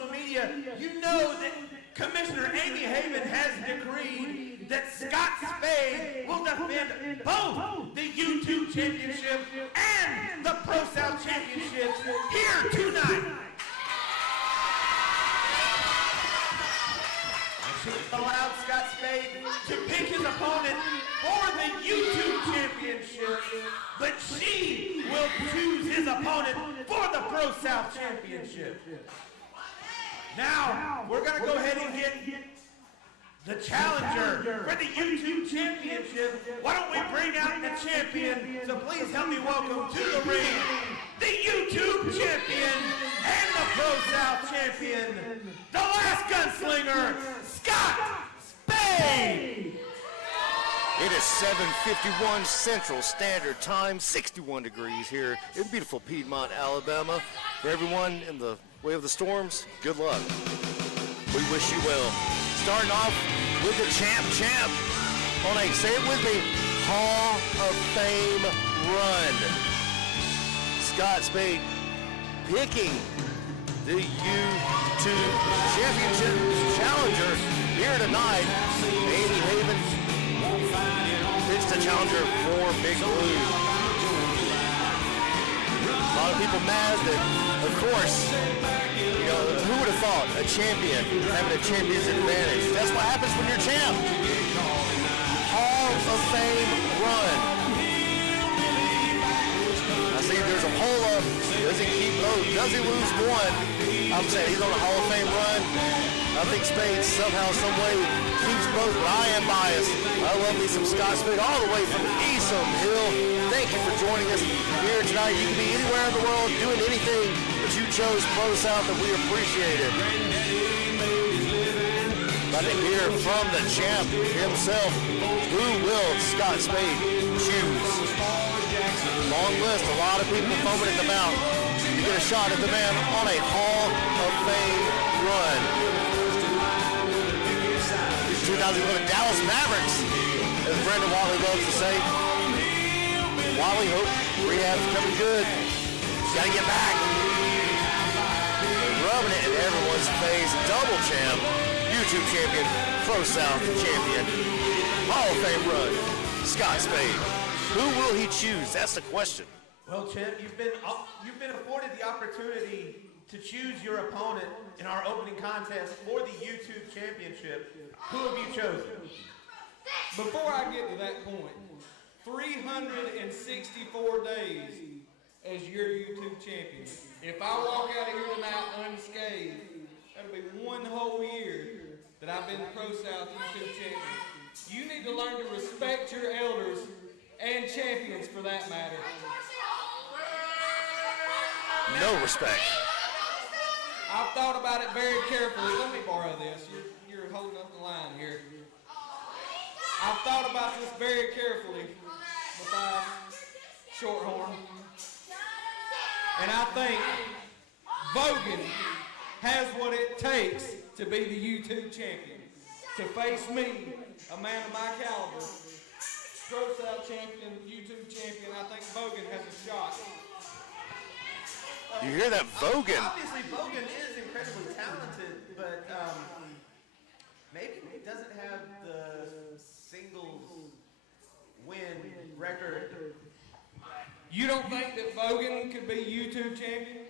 social media, you know that Commissioner Amy Haven has decreed that Scott Spade will defend both the YouTube Championship and the ProSouth Championship here tonight. She allowed Scott Spade to pick his opponent for the YouTube Championship, but she will choose his opponent for the ProSouth Championship. Now, we're going to go ahead and get the challenger for the YouTube Championship. Why don't we bring out the champion? So please help me welcome to the ring the YouTube Champion and the ProSouth Champion, the last gunslinger, Scott Spade. It is 7:51 Central Standard Time, 61 degrees here in beautiful Piedmont, Alabama. For everyone in the way of the storms, good luck. We wish you well. Starting off with the champ on a, say it with me, Hall of Fame run. Scott Spade picking the YouTube Championship challenger here tonight. Amy Haven picks the challenger for Big Blue. A lot of people mad that, of course, you know, who would have thought a champion having a champion's advantage? That's what happens when you're champ. Hall of Fame run. I see there's a poll up. Does he keep both? Does he lose one? I'm saying he's on a Hall of Fame run. I think Spade somehow, some way keeps both, but I am biased. I love me some Scott Spade all the way from Esom Hill. Thank you for joining us here tonight. You can be anywhere in the world doing anything, but you chose ProSouth, and we appreciate it. About to hear from the champ himself. Who will Scott Spade choose? Long list, a lot of people foaming at the mouth. You get a shot at the man on a Hall of Fame run. 2011 Dallas Mavericks, as Brandon Wally loves to say. Wally, hope rehab's coming good. Gotta get back. Rubbing it in everyone's face. Double champ, YouTube champion, ProSouth champion, Hall of Fame run, Scott Spade. Who will he choose? That's the question. Well, Champ, you've been afforded the opportunity to choose your opponent in our opening contest for the YouTube Championship. Who have you chosen? Before I get to that point, 364 days as your YouTube champion. If I walk out of here tonight unscathed, that'll be one whole year that I've been ProSouth YouTube champion. You need to learn to respect your elders and champions for that matter. No respect. I've thought about it very carefully. Let me borrow this. You're holding up the line here. I've thought about this very carefully besides Shorthorn. And I think Vogan has what it takes to be the YouTube champion. To face me, a man of my caliber, ProSouth champion, YouTube champion, I think Vogan has a shot. You hear that, Vogan? Obviously, Vogan is incredibly talented, but maybe he doesn't have the singles win record. You don't think that Vogan could be YouTube champion?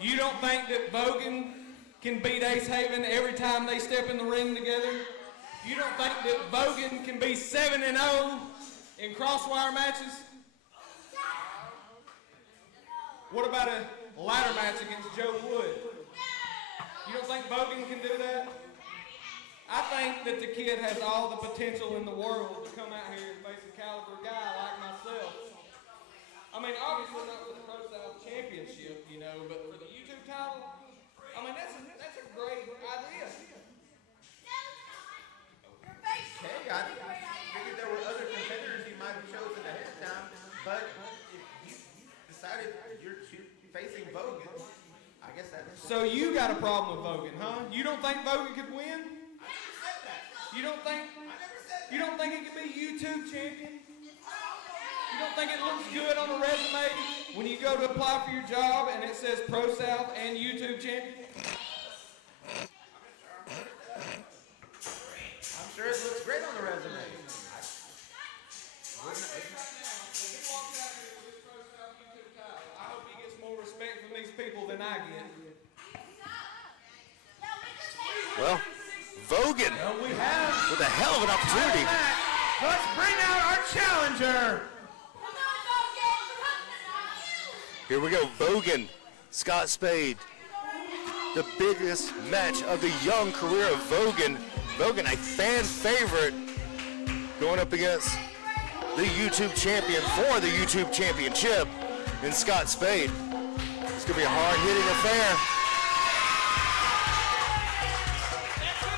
You don't think that Vogan can beat Ace Haven every time they step in the ring together? You don't think that Vogan can be 7-0 in crosswire matches? What about a ladder match against Joe Wood? You don't think Vogan can do that? I think that the kid has all the potential in the world to come out here and face a caliber guy like myself. I mean, obviously not for the ProSouth Championship, you know, but for the YouTube title, I mean, that's a great idea. Okay, I figured there were other competitors you might have chosen ahead of time, but if you decided you're facing Vogan, I guess that's... So you got a problem with Vogan, huh? You don't think Vogan could win? I never said that. You don't think he could be YouTube champion? You don't think it looks good on a resume when you go to apply for your job and it says ProSouth and YouTube champion? Well, Vogan We have with a hell of an opportunity. Let's bring out our challenger. Here we go, Vogan, Scott Spade. The biggest match of the young career of Vogan. Vogan, a fan favorite, going up against the YouTube champion for the YouTube championship in Scott Spade. It's going to be a hard-hitting affair.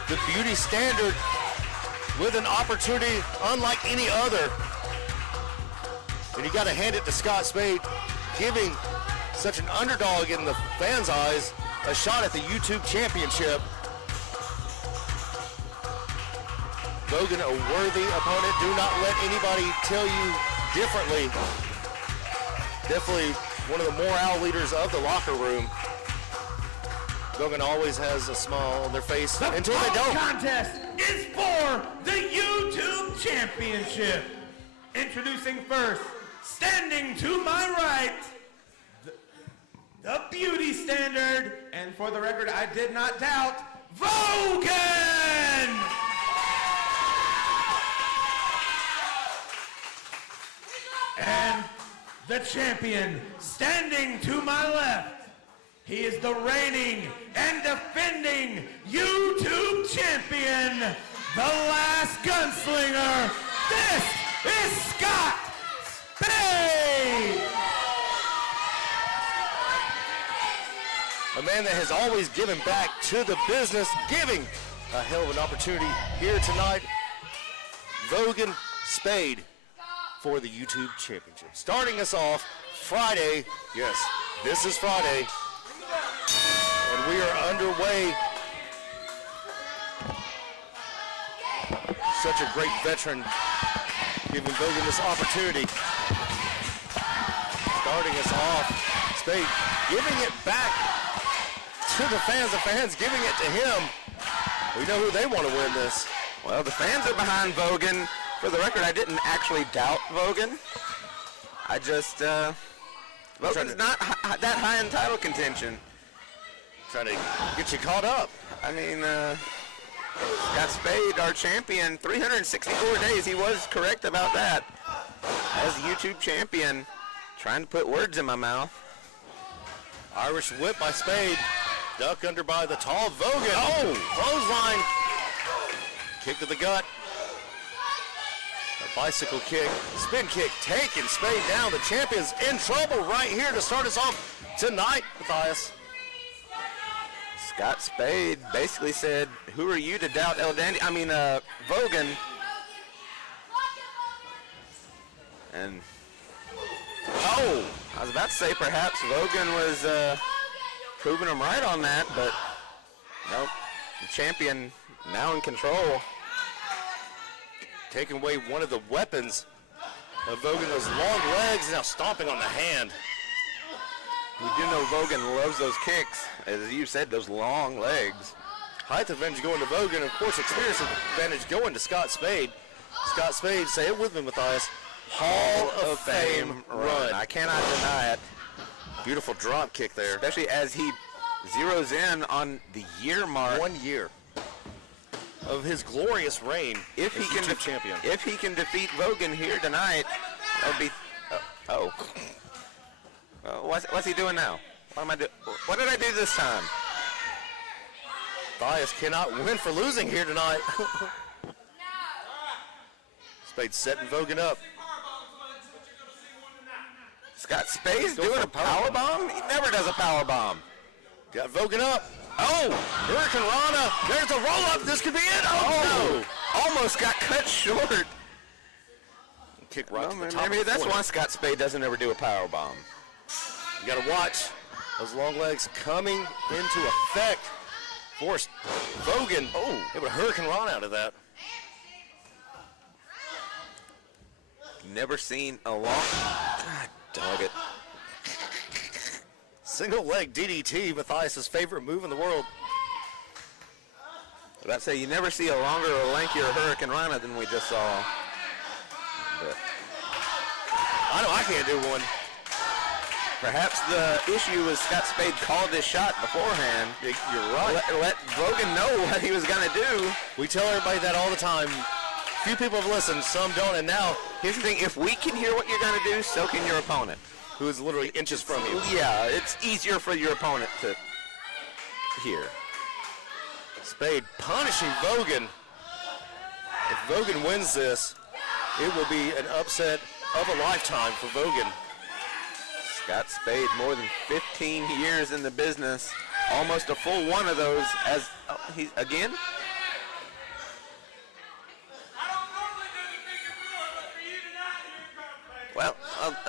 The beauty standard with an opportunity unlike any other. And you got to hand it to Scott Spade, giving such an underdog in the fans' eyes a shot at the YouTube championship. Vogan, a worthy opponent. Do not let anybody tell you differently. Definitely one of the morale leaders of the locker room. Vogan always has a smile on their face until they don't. The contest is for the YouTube championship. Introducing first, standing to my right, the beauty standard, and for the record, I did not doubt, Vogan! And the champion, standing to my left, he is the reigning and defending YouTube champion, the last gunslinger. This is Scott Spade! A man that has always given back to the business, giving a hell of an opportunity here tonight. Vogan Spade for the YouTube Championship. Starting us off Friday. Yes, this is Friday. And we are underway. Such a great veteran giving Vogan this opportunity. Starting us off, Spade giving it back to the fans giving it to him. We know who they want to win this. Well, the fans are behind Vogan. For the record, I didn't actually doubt Vogan. I just, Vogan's not that high in title contention. Trying to get you caught up. I mean, Scott Spade, our champion, 364 days. He was correct about that. As the YouTube champion, trying to put words in my mouth. Irish whip by Spade. Duck under by the tall Vogan. Oh, clothesline. Kick to the gut. A bicycle kick. Spin kick taking Spade down. The champion's in trouble right here to start us off tonight, Matthias. Scott Spade basically said, who are you to doubt Vogan. And, I was about to say perhaps Vogan was proving him right on that, but nope. The champion now in control. Taking away one of the weapons of Vogan, those long legs, now stomping on the hand. We do know Vogan loves those kicks. As you said, those long legs. Height advantage going to Vogan. Of course, experience advantage going to Scott Spade. Scott Spade, say it with me, Matthias. Hall of Fame run. I cannot deny it. Beautiful drop kick there. Especially as he zeroes in on the year mark. 1 year of his glorious reign If he as can YouTube champion. If he can defeat Vogan here tonight, that'd be. What's he doing now? What did I do this time? Matthias cannot win for losing here tonight. Spade setting Vogan up. Scott Spade's doing a power bomb? He never does a power bomb. Got Vogan up. Oh, Hurricane Rana. There's a roll up. This could be it. Oh, no. Almost got cut short. Kick right to the top. Maybe of the that's corner. why Scott Spade doesn't ever do a power bomb. You got to watch those long legs coming into effect. Forced Vogan able to Hurricane Rana out of that. Never seen a long. God, dog it. Single leg DDT, Matthias' favorite move in the world. I'd say you never see a longer or lankier Hurricane Rana than we just saw. But I know I can't do one. Perhaps the issue was Scott Spade called this shot beforehand. You're right. Let Vogan know what he was going to do. We tell everybody that all the time. Few people have listened, some don't, and now Here's the thing, if we can hear what you're going to do, so can your opponent. who is literally inches from you. Yeah, it's easier for your opponent to hear. Spade punishing Vogan. If Vogan wins this, it will be an upset of a lifetime for Vogan. Scott Spade, more than 15 years in the business, almost a full one of those as he's again. Well,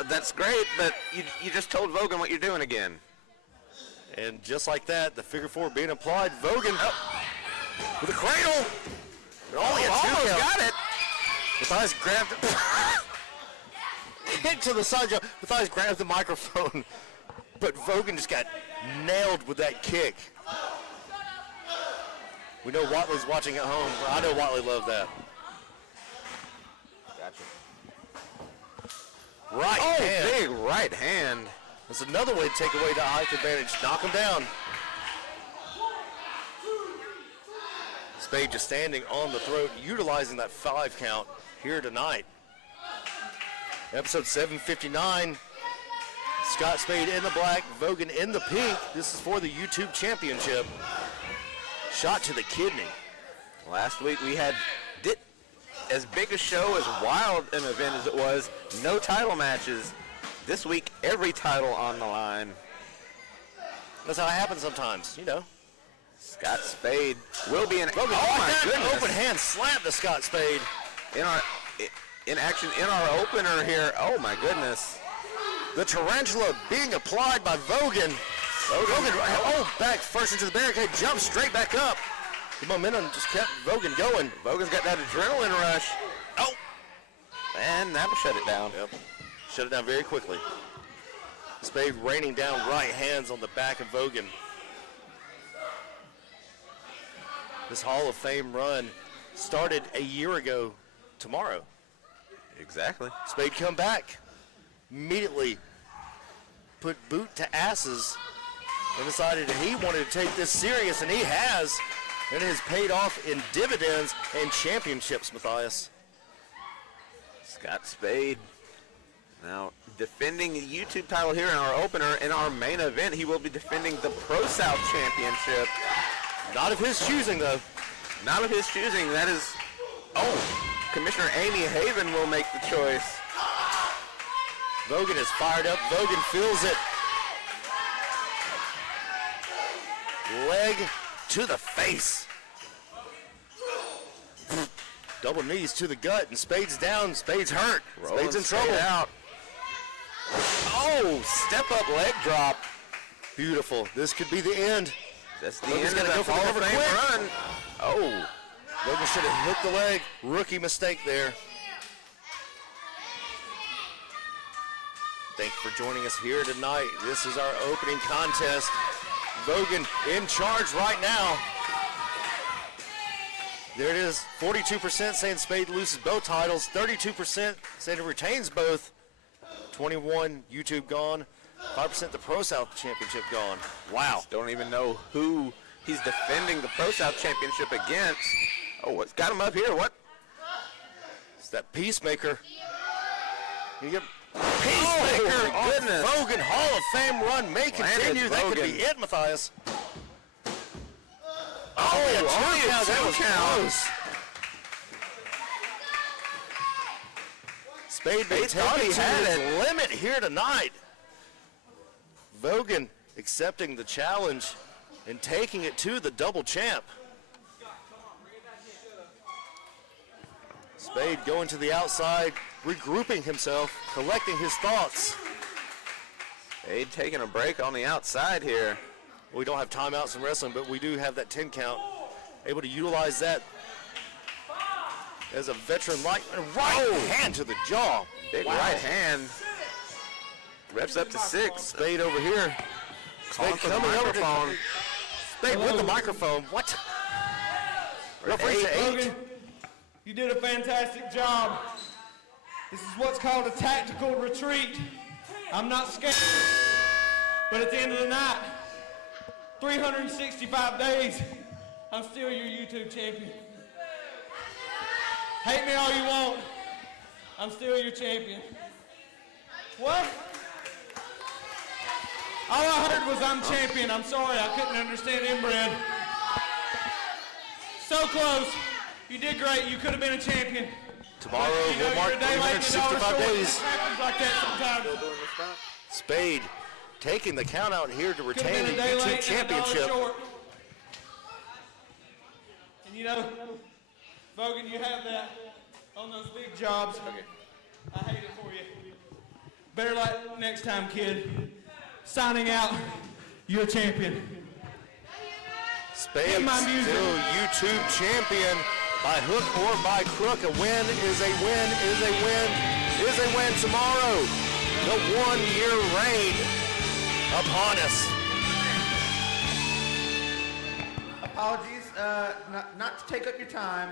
that's great, but you just told Vogan what you're doing again. And just like that, the figure four being applied, Vogan with a cradle. Only a two Almost count. got it. Matthias grabbed hit to the side. Matthias grabbed the microphone, but Vogan just got nailed with that kick. We know Watley's watching at home. I know Watley loved that. Gotcha. Right Oh, hand. big right hand. That's another way to take away the height advantage. Knock him down. Spade just standing on the throat, utilizing that 5 count here tonight. Episode 759. Scott Spade in the black, Vogan in the pink. This is for the YouTube Championship. Shot to the kidney. Last week we had as big a show, as wild an event as it was, no title matches. This week, every title on the line. That's how it happens sometimes, you know. Scott Spade will be in. Vogan, Oh my that goodness! open hand slap to Scott Spade. In action in our opener here. Oh my goodness! The tarantula being applied by Vogan. Vogan, back first into the barricade, jumps straight back up. The momentum just kept Vogan going. Vogan's got that adrenaline rush. Oh, and that'll shut it down. Yep, shut it down very quickly. Spade raining down right hands on the back of Vogan. This Hall of Fame run started a year ago tomorrow. Exactly. Spade come back, immediately put boot to asses and decided that he wanted to take this serious, and he has, and it has paid off in dividends and championships, Matthias. Scott Spade now defending the YouTube title here in our opener. In our main event, he will be defending the ProSouth Championship. Not of his choosing, though. Not of his choosing. That is, Commissioner Amy Haven will make the choice. Vogan is fired up. Vogan feels it. Leg to the face. Double knees to the gut, and Spade's down. Spade's hurt. Spade's in trouble. Out. Oh, step up leg drop. Beautiful. This could be the end. That's the Vogan's end of gonna the go for the Hall of cover Fame quick. run. Oh, Vogan should have hit the leg. Rookie mistake there. Thank you for joining us here tonight. This is our opening contest. Vogan in charge right now. There it is. 42% saying Spade loses both titles. 32% saying it retains both. 21 YouTube gone. 5% the ProSouth Championship gone. Wow. don't even know who he's defending the ProSouth Championship against. Oh, what's got him up here? What? It's that Peacemaker. You get Peacemaker, on goodness. Vogan Hall of Fame run may continue. That could Vogan. be it, Matthias. Only a Only a two count. That two was count. close. Spade They may thought take he it to had his limit here tonight. Vogan accepting the challenge and taking it to the double champ. Spade going to the outside, regrouping himself, collecting his thoughts. Spade taking a break on the outside here. We don't have timeouts in wrestling, but we do have that 10 count. Able to utilize that as a veteran right hand to the jaw. Big Wow. right hand. Reps up to 6. Spade over here. Calling Spade for the coming over to microphone. Spade with the microphone. What? Referee to 8. Vogan, you did a fantastic job. This is what's called a tactical retreat. I'm not scared. But at the end of the night, 365 days, I'm still your YouTube champion. Hate me all you want. I'm still your champion. What? All I heard was I'm champion. I'm sorry, I couldn't understand inbred. So close. You did great. You could have been a champion. Tomorrow But, will mark you're a day late and a dollar 365 short. days. It happens like that sometimes. Spade taking the count out here to Could have retain been the a day YouTube late and a dollar championship. short. And you know, Vogan, you have that on those big jobs. I hate it for you. Better luck next time, kid. Signing out, you're a champion. Spade Get my music. still YouTube champion by hook or by crook. A win is a win, is a win, is a win tomorrow. The 1-year reign upon us. Apologies, not to take up your time.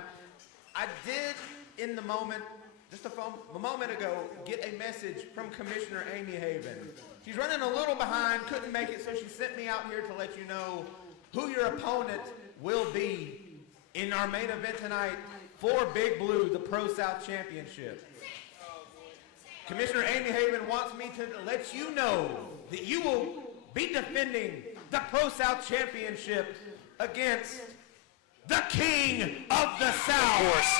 I did, in the moment, just a moment ago, get a message from Commissioner Amy Haven. She's running a little behind, couldn't make it, so she sent me out here to let you know who your opponent will be in our main event tonight for Big Blue, the ProSouth Championship. Commissioner Amy Haven wants me to let you know that you will be defending the ProSouth Championship against the King of the South, Of course.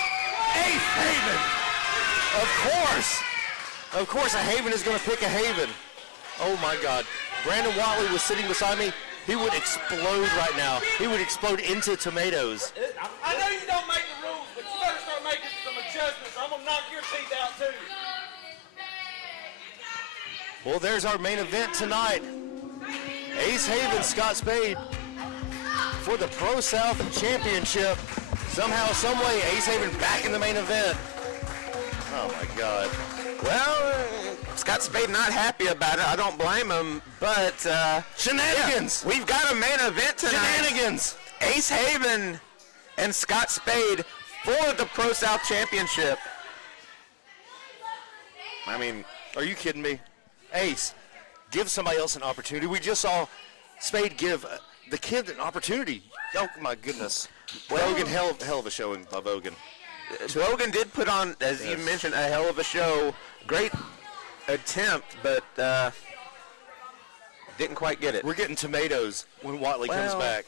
Ace Haven. Of course a Haven is going to pick a Haven. Oh my God. Brandon Watley was sitting beside me. He would explode right now. He would explode into tomatoes. I know you don't make the rules, but you better start making some adjustments or I'm going to knock your teeth out too. Well, there's our main event tonight. Ace Haven, Scott Spade for the ProSouth Championship. Somehow, some way, Ace Haven back in the main event. Oh my God. Well, Scott Spade not happy about it. I don't blame him, but Shenanigans! yeah, we've got a main event tonight. Shenanigans! Ace Haven and Scott Spade for the ProSouth Championship. I mean, Are you kidding me? Ace, give somebody else an opportunity. We just saw Spade give the kid an opportunity. Oh my goodness. Vogan, hell of a showing by Vogan. Logan did put on, as you mentioned, a hell of a show. Great attempt, but didn't quite get it. We're getting tomatoes when Watley comes Well, back.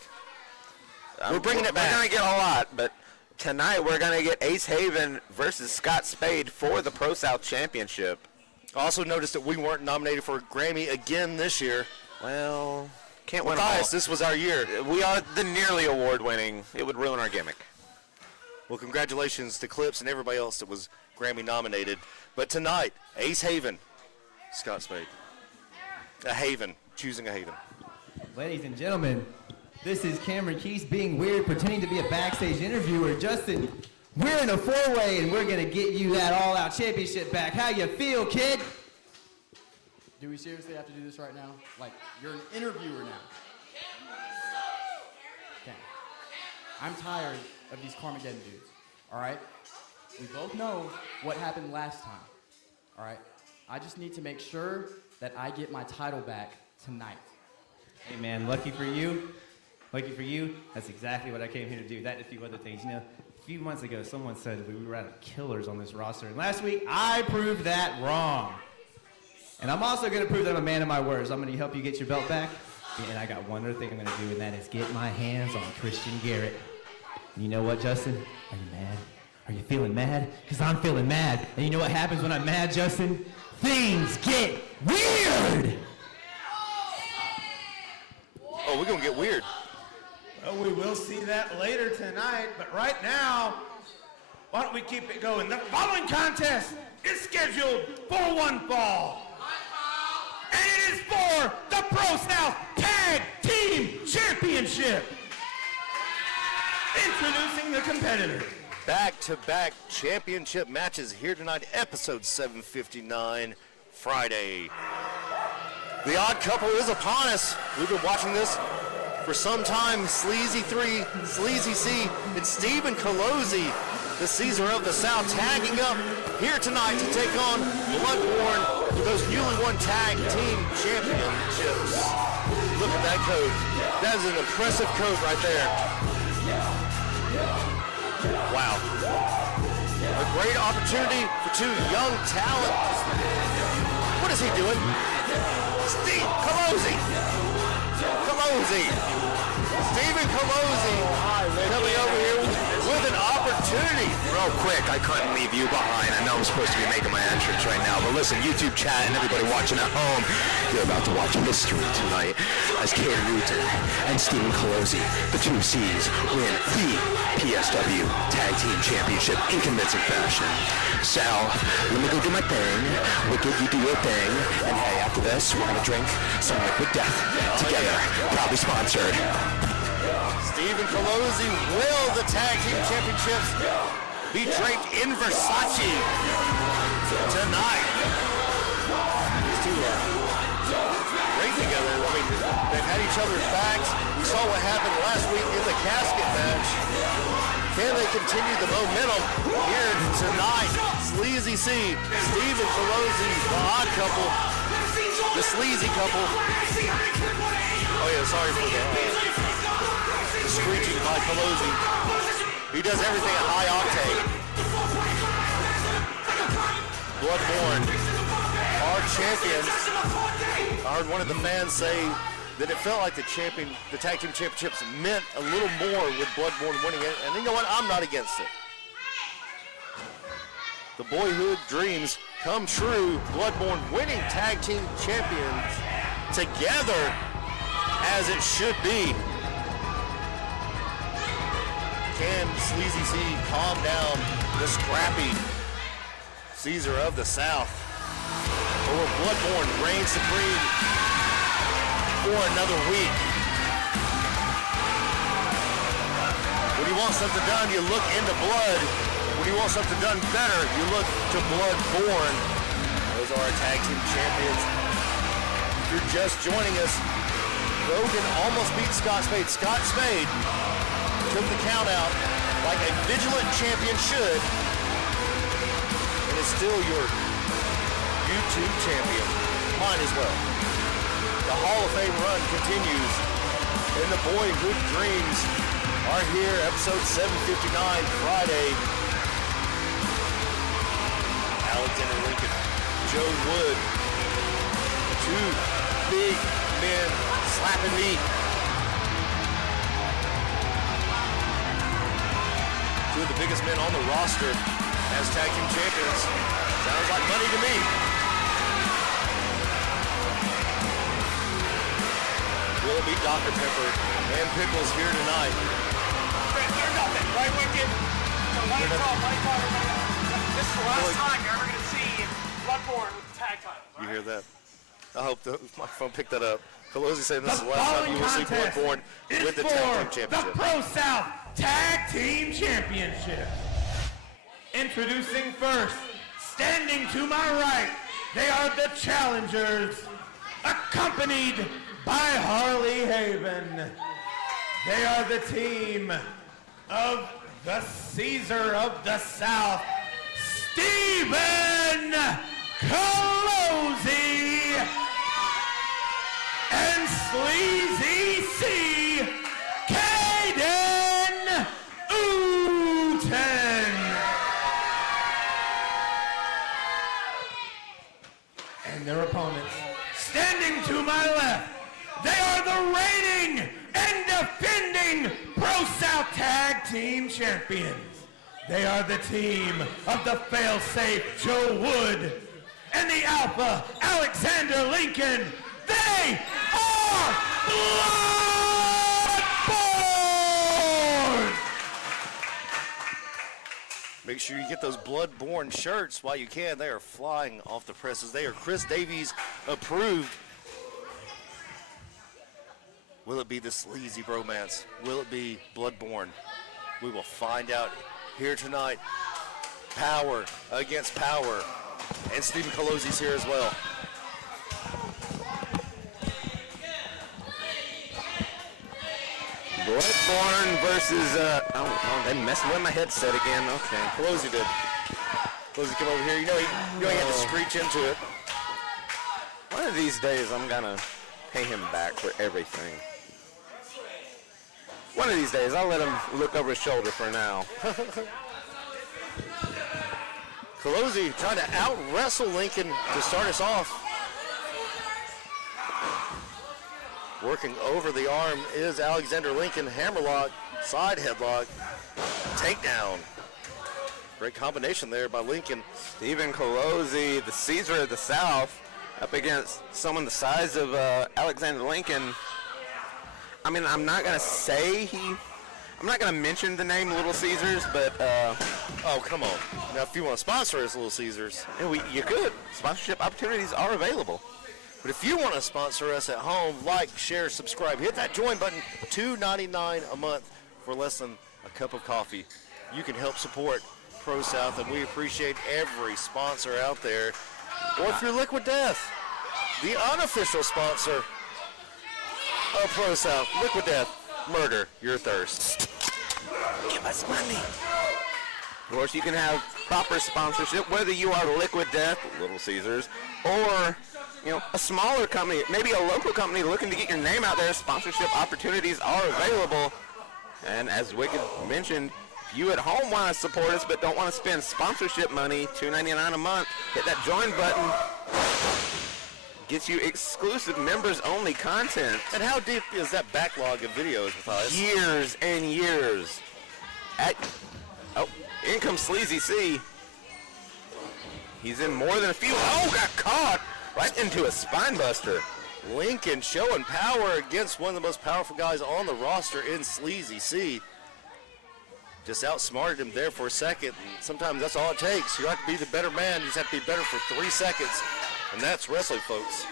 We're bringing it back. We're going to get a lot, but tonight we're going to get Ace Haven versus Scott Spade for the ProSouth Championship. I also noticed that we weren't nominated for a Grammy again this year. Well, can't win them all. Matthias, this was our year. We are the nearly award-winning. It would ruin our gimmick. Well, congratulations to Clips and everybody else that was Grammy nominated. But tonight, Ace Haven, Scott Spade. A Haven, choosing a Haven. Ladies and gentlemen, this is Cameron Keese being weird, pretending to be a backstage interviewer. Justin, we're in a four-way, and we're going to get you that all-out championship back. How you feel, kid? Do we seriously have to do this right now? Like, you're an interviewer now. Okay. I'm tired of these Carmageddon dudes, all right? We both know what happened last time, all right? I just need to make sure that I get my title back tonight. Hey, man, lucky for you, that's exactly what I came here to do. That and a few other things. You know, a few months ago, someone said we were out of killers on this roster, and last week, I proved that wrong. And I'm also going to prove that I'm a man of my words. I'm going to help you get your belt back. And I got one other thing I'm going to do, and that is get my hands on Christian Garrett. And you know what, Justin? Are you mad? Are you feeling mad? Because I'm feeling mad. And you know what happens when I'm mad, Justin? Things get weird! Oh, we're going to get weird. Well, we will see that later tonight, but right now, why don't we keep it going? The following contest is scheduled for one fall. And it is for the ProSouth Tag Team Championship. Introducing the competitor. Back-to-back championship matches here tonight, episode 759, Friday. The odd couple is upon us. We've been watching this for some time. Sleazy 3, Sleazy C, and Stephen Colosi the Caesar of the South, tagging up here tonight to take on Bloodborne for those newly won tag team championships. Look at that coat. That is an impressive coat right there. Wow. A great opportunity for two young talents. What is he doing? Steve Colozzi. Stephen Colozzi coming over here with an opportunity. Real quick, I couldn't leave you behind. I know I'm supposed to be making my entrance right now, but listen, YouTube chat and everybody watching at home, you're about to watch history tonight as Katie Newton and Stephen Colozzi, the two C's, win the PSW Tag Team Championship in convincing fashion. Sal, let me go do my thing. Wicked, you do your thing. And hey, after this, we're going to drink some Liquid Death together. Proudly sponsored. Stephen Colozzi will the tag team championships be draped in Versace tonight. These two are great together. I mean, they've had each other's backs. We saw what happened last week in the casket match. Can they continue the momentum here tonight? Sleazy C, Stephen Colozzi, the odd couple, the sleazy couple. Oh yeah, sorry for the screeching by Colozzi. He does everything at high octane. Bloodborne, our champions. I heard one of the fans say that it felt like the tag team championships meant a little more with Bloodborne winning it. And you know what? I'm not against it. The boyhood dreams come true. Bloodborne winning tag team champions together as it should be. Can Sleazy C calm down the scrappy Caesar of the South? Or will Bloodborne reign supreme for another week? When you want something done, you look into blood. When you want something done better, you look to Bloodborne. Those are our tag team champions. If you're just joining us, Rogan almost beat Scott Spade. Scott Spade took the count out like a vigilant champion should, and is still your YouTube champion. Mine as well. The Hall of Fame run continues, and the boyhood dreams are here. Episode 759, Friday. Alexander Lincoln, Joe Wood, two big men slapping meat. Two of the biggest men on the roster as tag team champions. Sounds like money to me. Will it be Dr. Pepper and Pickles here tonight? They're nothing, right, Wicked? So money talk. This is the last time you're ever going to see Bloodborne with the tag title. You hear that? I hope the microphone picked that up. Colozzi saying this is the last time you will see Bloodborne with the tag team championship. The ProSouth Tag Team Championship. Introducing first, standing to my right, they are the challengers, accompanied by Harley Haven. They are the team of the Caesar of the South, Stephen Colozzi and Sleazy C, Caden Uten. And their opponents, standing to my left, they are the reigning and defending ProSouth Tag Team Champions. They are the team of the fail-safe Joe Wood and the Alpha Alexander Lincoln. They are Bloodborne! Make sure you get those Bloodborne shirts while you can. They are flying off the presses. They are Chris Davies approved. Will it be the sleazy bromance? Will it be Bloodborne? We will find out here tonight. Power against power. And Stephen Colozzi's here as well. Bloodborne versus, oh, they messed with my headset again. Okay. Pelosi did. Pelosi come over here. You know he had to screech into it. One of these days, I'm going to pay him back for everything. One of these days, I'll let him look over his shoulder for now. Pelosi trying to out-wrestle Lincoln to start us off. Working over the arm is Alexander Lincoln. Hammerlock, side headlock, takedown. Great combination there by Lincoln. Stephen Pelosi, the Caesar of the South, up against someone the size of Alexander Lincoln. I mean, I'm not going to mention the name Little Caesars, but... oh, come on. Now, if you want to sponsor us, Little Caesars. Yeah, you could. Sponsorship opportunities are available. But if you want to sponsor us at home, like, share, subscribe, hit that join button, $2.99 a month for less than a cup of coffee. You can help support ProSouth, and we appreciate every sponsor out there. Or if you're Liquid Death, the unofficial sponsor of ProSouth, Liquid Death, murder your thirst. Give us money. Of course, you can have proper sponsorship, whether you are Liquid Death, Little Caesars, or a smaller company, maybe a local company looking to get your name out there. Sponsorship opportunities are available. And as Wicked mentioned, if you at home want to support us but don't want to spend sponsorship money, $2.99 a month, hit that join button. Gets you exclusive members-only content. And how deep is that backlog of videos with us? Years and years. In comes Sleazy C. He's in more than a few. Oh, got caught right into a spine buster. Lincoln showing power against one of the most powerful guys on the roster in Sleazy C. Just outsmarted him there for a second. And sometimes that's all it takes. You don't have to be the better man. You just have to be better for 3 seconds. And that's wrestling, folks.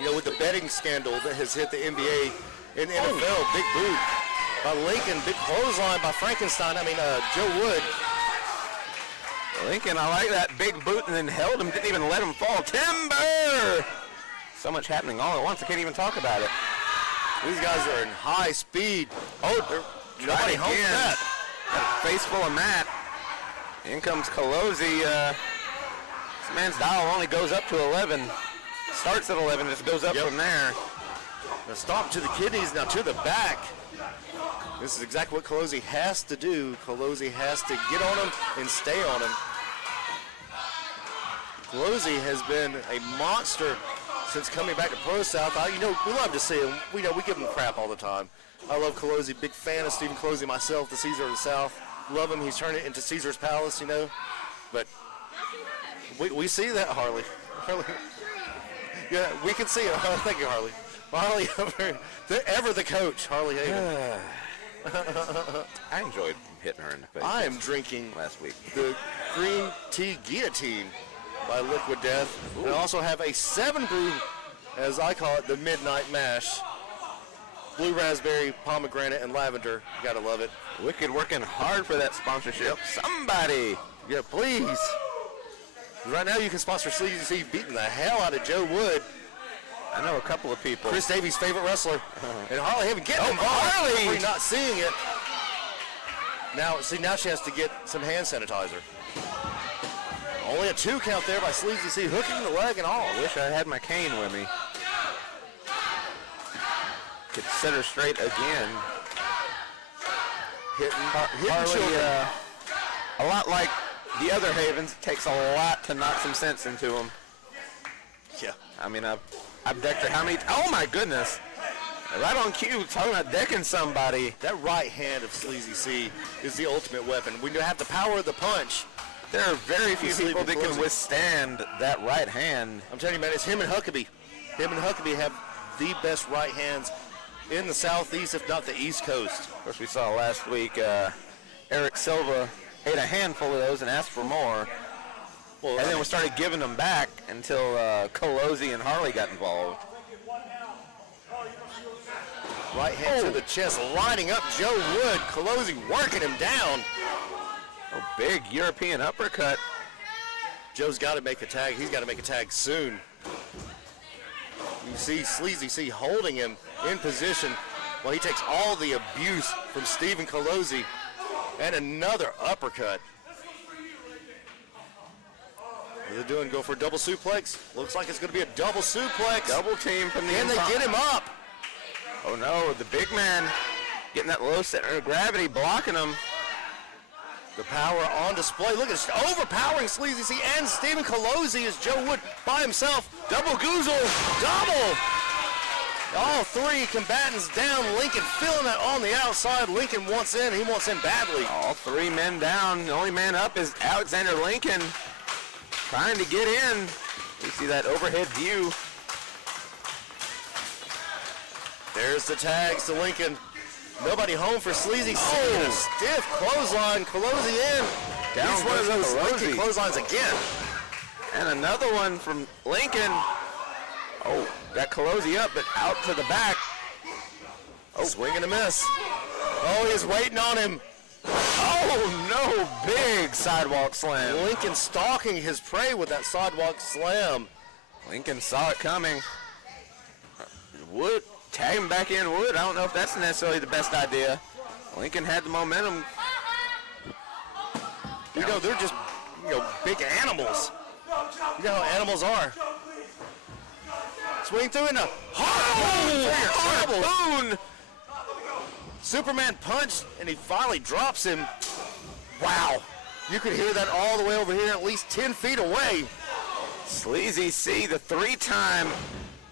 With the betting scandal that has hit the NBA and NFL, big boot by Lincoln, big clothesline by Frankenstein. Joe Wood. Lincoln, I like that big boot, and then held him, didn't even let him fall. Timber! So much happening all at once, I can't even talk about it. These guys are in high speed. Oh, nobody home for that. Face full of mat. In comes Pelosi. This man's dial only goes up to 11. Starts at 11, just goes up from there. The stomp to the kidneys, now to the back. This is exactly what Pelosi has to do. Pelosi has to get on him and stay on him. Pelosi has been a monster since coming back to ProSouth. We love to see him. We give him crap all the time. I love Pelosi. Big fan of Stephen Pelosi myself, the Caesar of the South. Love him. He's turned it into Caesar's Palace, But we see that, Harley. Yeah, we can see it. Oh, thank you, Harley. Harley, ever the coach, Harley Haven. I enjoyed hitting her in the face. I am drinking last week the green tea guillotine by Liquid Death. Ooh. And I also have a 7 brew, as I call it, the Midnight Mash. Blue raspberry, pomegranate, and lavender. You gotta love it. Wicked working hard for that sponsorship. Somebody. Yeah, please. Right now you can sponsor Sleazy C beating the hell out of Joe Wood. I know a couple of people. Chris Davies' favorite wrestler. And Harley Haven getting him Harley! We're not seeing it. Now she has to get some hand sanitizer. Only a 2 count there by Sleazy C, hooking the leg and all. I wish I had my cane with me. Could set her straight again. Hitting Harley, a lot like the other Havens, it takes a lot to knock some sense into them. Yeah. I've decked her how many? Oh my goodness! Right on cue, talking about decking somebody. That right hand of Sleazy C is the ultimate weapon. When you have the power of the punch, there are very few people that can withstand that right hand. I'm telling you, man, it's him and Huckabee. Him and Huckabee have the best right hands in the Southeast, if not the East Coast. Of course, we saw last week Eric Silva ate a handful of those and asked for more. Well, and then we started giving them back until Pelosi and Harley got involved. Right hand to the chest, lining up Joe Wood. Pelosi working him down. Oh, big European uppercut. Joe's got to make a tag. He's got to make a tag soon. You see Sleazy C holding him in position while he takes all the abuse from Stephen Colosi. And another uppercut. What are they doing? Go for a double suplex? Looks like it's going to be a double suplex. Double team from the Can they inside. get him up? Oh no, the big man getting that low center of gravity, blocking him. The power on display. Look at this, overpowering Sleazy C and Stephen Colosi as Joe Wood by himself. Double goozle, double. All three combatants down. Lincoln feeling it on the outside. Lincoln wants in. He wants in badly. All three men down. The only man up is Alexander Lincoln trying to get in. You see that overhead view. There's the tags to Lincoln. Nobody home for Sleazy C. And a stiff clothesline. Colosi in. Down He's one of those goes Lincoln Colosi. clotheslines again. And another one from Lincoln. Oh, got Colosi up, but out to the back. Oh, swing and a miss. Oh, he's waiting on him. Oh, no, big sidewalk slam. Lincoln stalking his prey with that sidewalk slam. Lincoln saw it coming. Wood, tag him back in Wood. I don't know if that's necessarily the best idea. Lincoln had the momentum. You know, they're just, big animals. You know how animals are. Swing through into horrible boon. Superman punched, and he finally drops him. Wow. You could hear that all the way over here, at least 10 feet away. Sleazy C, the three-time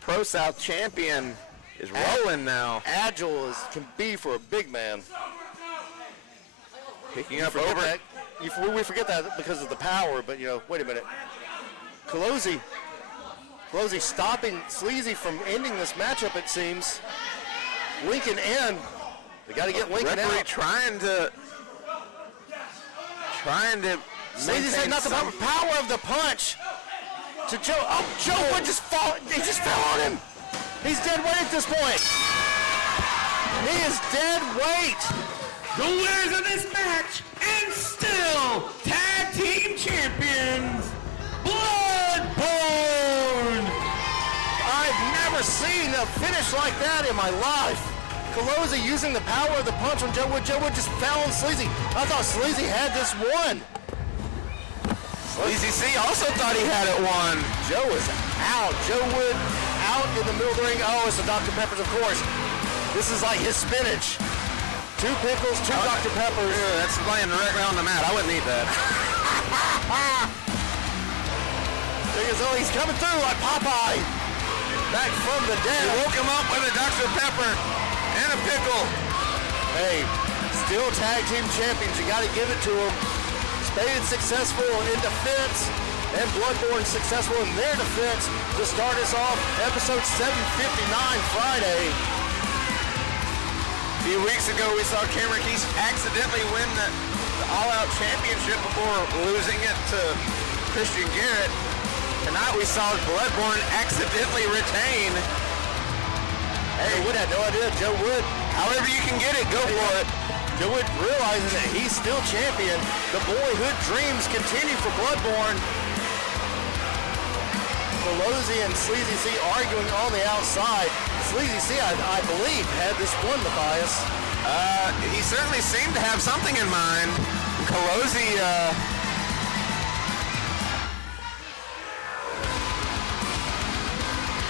ProSouth champion, is rolling now. Agile as can be for a big man. Picking up Forget over. that. We forget that because of the power, but, wait a minute. Colosi stopping Sleazy from ending this matchup, it seems. Lincoln in. They got to get Lincoln Referee out. trying to Sleazy said not the power of the punch to Joe. Oh, Joe Wood just fell on him. He's dead weight at this point. He is dead weight. The winners of this match and still tag team champions, Bloodborne. I've never seen a finish like that in my life. Colosi using the power of the punch on Joe Wood. Joe Wood just fell on Sleazy. I thought Sleazy had this won. Sleazy C also thought he had it won. Joe is out. Joe Wood out in the middle of the ring. Oh, it's the Dr. Peppers, of course. This is like his spinach. 2 pickles, 2 Dr. Peppers. Yeah, that's laying directly on the mat. I wouldn't eat that. He's coming through like Popeye. Back from the dead. He woke him up with a Dr. Pepper and a pickle. Hey, still tag team champions. You got to give it to them. Spade successful in defense, and Bloodborne successful in their defense to start us off. Episode 759 Friday. A few weeks ago, we saw Cameron Keith accidentally win the All-Out Championship before losing it to Christian Garrett. Tonight, we saw Bloodborne accidentally retain. Hey, Wood had no idea. Joe Wood, However you can get it, go for it. Joe Wood realizes that he's still champion. The boyhood dreams continue for Bloodborne. Colosi and Sleazy C arguing on the outside. Sleazy C, I believe, had this one, Matthias. He certainly seemed to have something in mind. Colosi,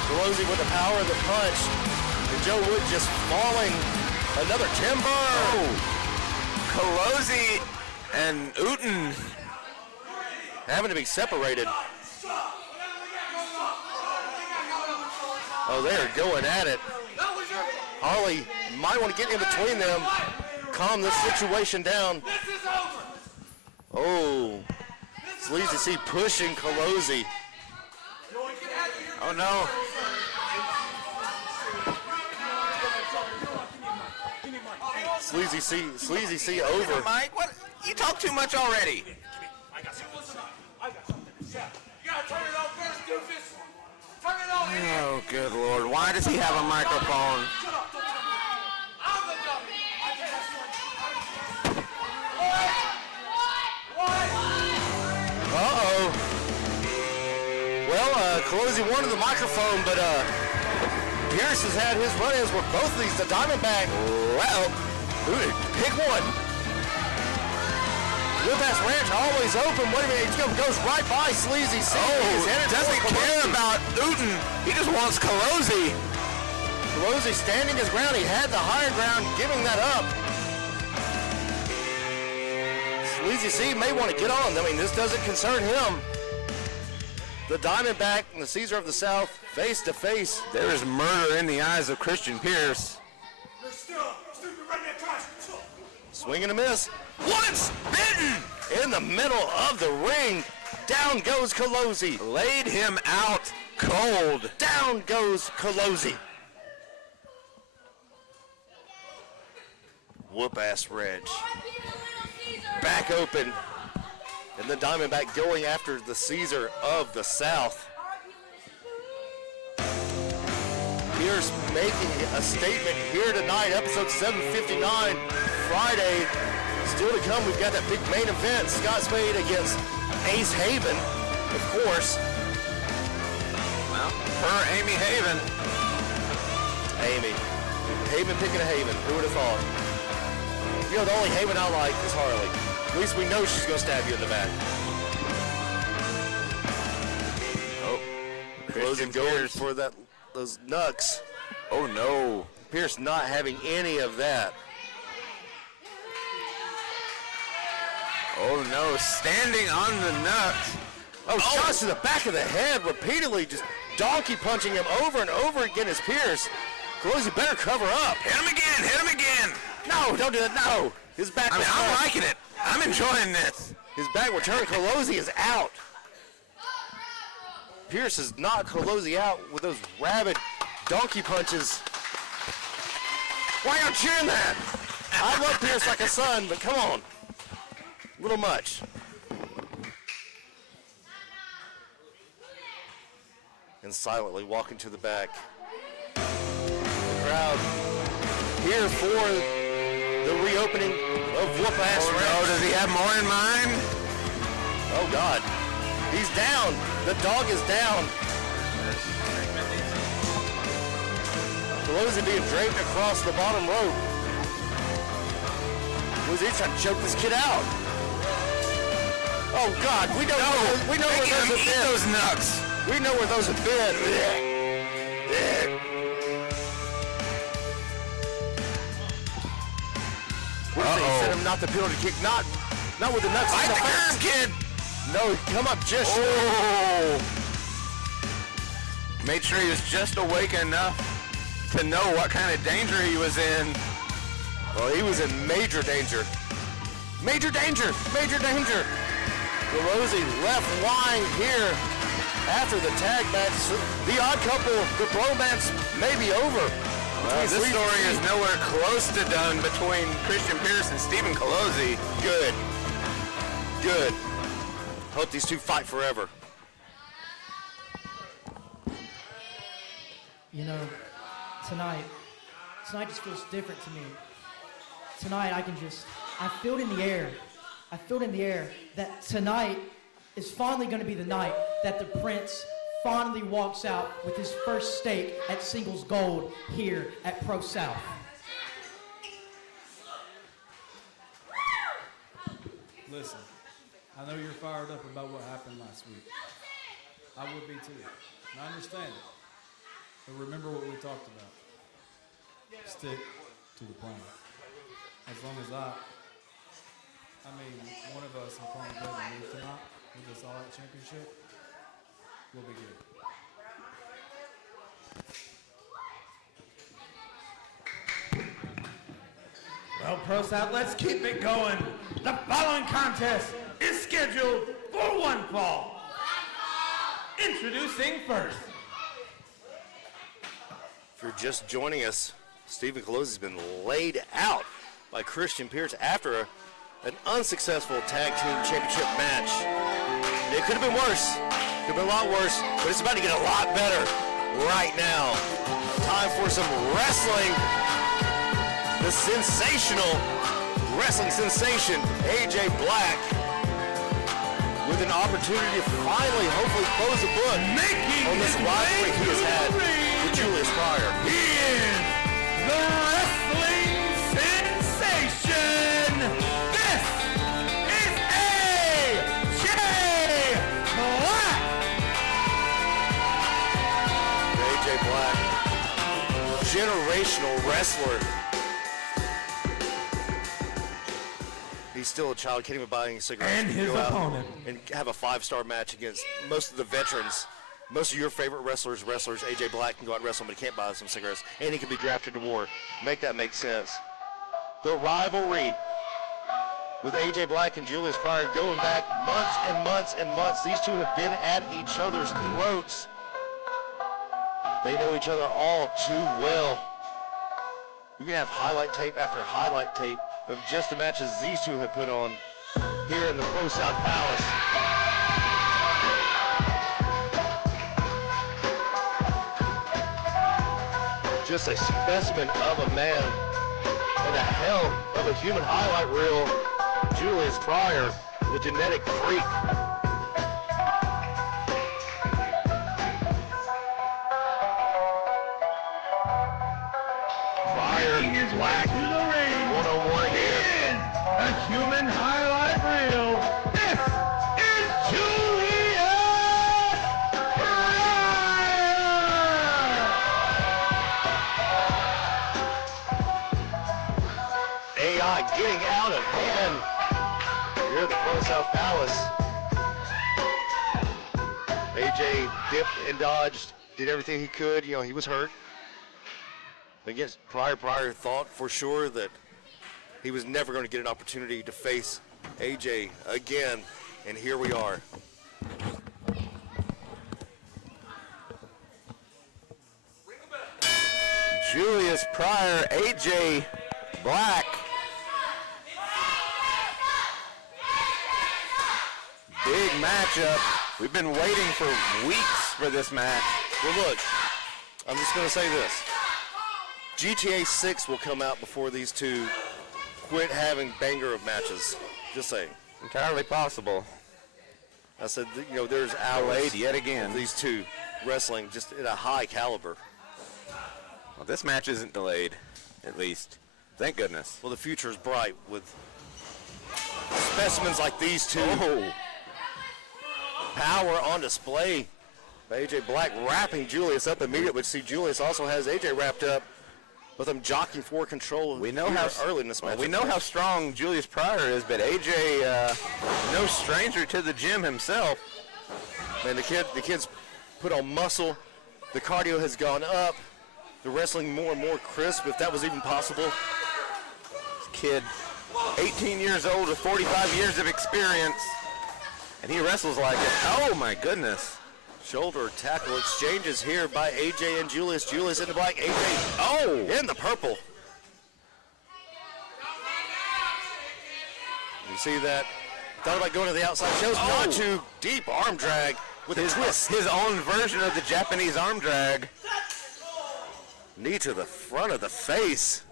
Colosi with the power of the punch. And Joe Wood just falling. Another timber. Colosi and Uten Having to be separated. Oh, they're going at it. Harley might want to get in between them, calm this situation down. Oh, Sleazy C pushing Colosi. Oh no. Sleazy C over. Mike, what? You talk too much already. Oh, good Lord. Why does he have a microphone? Uh-oh. Well, Colosi wanted the microphone, but Pierce has had his run-ins with both of these. The Diamondback, well, pick one. Whip-ass Ranch always open. Wait a minute, he goes right by Sleazy C. Doesn't care about Uten. He just wants Colosi. Colosi standing his ground. He had the higher ground, giving that up. Sleazy C may want to get on. I mean, this doesn't concern him. The Diamondback and the Caesar of the South face to face. There is murder in the eyes of Christian Pierce. Swing and a miss. Once bitten in the middle of the ring. Down goes Colosi. Laid him out cold. Down goes Colosi. Whoop-ass Reg. Back open. And the Diamondback going after the Caesar of the South. Pierce making a statement here tonight, episode 759, Friday. Still to come, we've got that big main event, Scott Spade against Ace Haven, of course. Well, per Amy Haven. Amy. Haven picking a Haven. Who would have thought? You know, the only Haven I like is Harley. At least we know she's going to stab you in the back. Oh. Closing going for those knucks. Oh, no. Pierce not having any of that. Oh, no. Standing on the nuts. Oh, shots to the back of the head, repeatedly just donkey punching him over and over again as Pierce. Colosi better cover up. Hit him again. Hit him again. No, don't do that. No. His back was I'm turned. liking it. I'm enjoying this. His back will turn. Colosi is out. Pierce has knocked Colosi out with those rabid donkey punches. Why aren't you cheering that? I love Pierce like a son, but come on. A little much. And silently walking to the back. The crowd here for the reopening of Whoop-Ass Oh, Ranch. no. Does he have more in mind? Oh, God. He's down. The dog is down. Colosi being draped across the bottom rope. Was he trying to choke this kid out? Oh, God. We know where those have been. Those nuts. We know where those have been. What did they set him not the penalty kick? Not with the nuts. Fight in the face. curve, kid. No, come up just short. Oh. Made sure he was just awake enough to know what kind of danger he was in. Well, he was in major danger. Major danger. Major danger. Colosi left lying here after the tag match. The odd couple, the bromance may be over. This story is nowhere close to done between Christian Pierce and Stephen Colosi. Good. Good. Hope these two fight forever. You know, tonight just feels different to me. Tonight I feel it in the air. I feel it in the air that tonight is finally going to be the night that the Prince finally walks out with his first stake at singles gold here at ProSouth. Listen, I know you're fired up about what happened last week. I would be too. And I understand it. But remember what we talked about. Stick to the plan. As long as one of us in Palm Desert move tonight with this All-Out Championship, we'll be good. Well, ProSouth, let's keep it going. The following contest is scheduled for one fall. Introducing first. If you're just joining us, Stephen Colosi's been laid out by Christian Pierce after an unsuccessful tag team championship match. It could have been worse. Could have been a lot worse, but it's about to get a lot better right now. Time for some wrestling. The sensational wrestling sensation, AJ Black, with an opportunity to finally, hopefully, close the book on this rivalry he has had with Julius Pryor. He is the wrestling sensation. This is A.J. Black. AJ Black, generational wrestler. He's still a child, can't even buy any cigarettes. And He can his go out opponent. and have a 5-star match against most of the veterans. Most of your favorite wrestlers, AJ Black can go out and wrestle, but he can't buy some cigarettes. And he can be drafted to war. Make that make sense. The rivalry with AJ Black and Julius Pryor going back months and months and months. These two have been at each other's throats. They know each other all too well. You can have highlight tape after highlight tape of just the matches these two have put on here in the ProSouth Palace. Just a specimen of a man and a hell of a human highlight reel. Julius Pryor, the genetic freak. Pryor is Black to the ring. 101 here. A human highlight reel. This is Julius Pryor. AI getting out of hand here at the ProSouth Palace. AJ dipped and dodged, did everything he could. You know, he was hurt. Against Pryor thought for sure that he was never going to get an opportunity to face AJ again, and here we are. Julius Pryor, AJ Black. Big matchup. We've been waiting for weeks for this match. Well, look, I'm just going to say this. GTA 6 will come out before these two quit having banger of matches. Just saying. Entirely possible. I said, you know, there's hours Delayed yet again. of these two wrestling just at a high caliber. Well, this match isn't delayed, at least. Thank goodness. Well, the future is bright with specimens like these two. Oh, Power on display by AJ Black, wrapping Julius up immediately. See, Julius also has AJ wrapped up with him jockeying for control. we know here how early in this match. we know how strong Julius Pryor is, but AJ, no stranger to the gym himself. Man, the kid's put on muscle. The cardio has gone up. The wrestling more and more crisp, if that was even possible. This kid, 18 years old with 45 years of experience, and he wrestles like it. Oh my goodness. Shoulder tackle exchanges here by AJ and Julius. Julius in the black, AJ in the purple. You see that? Thought about going to the outside. Chose not to. Deep arm drag with a twist. His own version of the Japanese arm drag. Knee to the front of the face.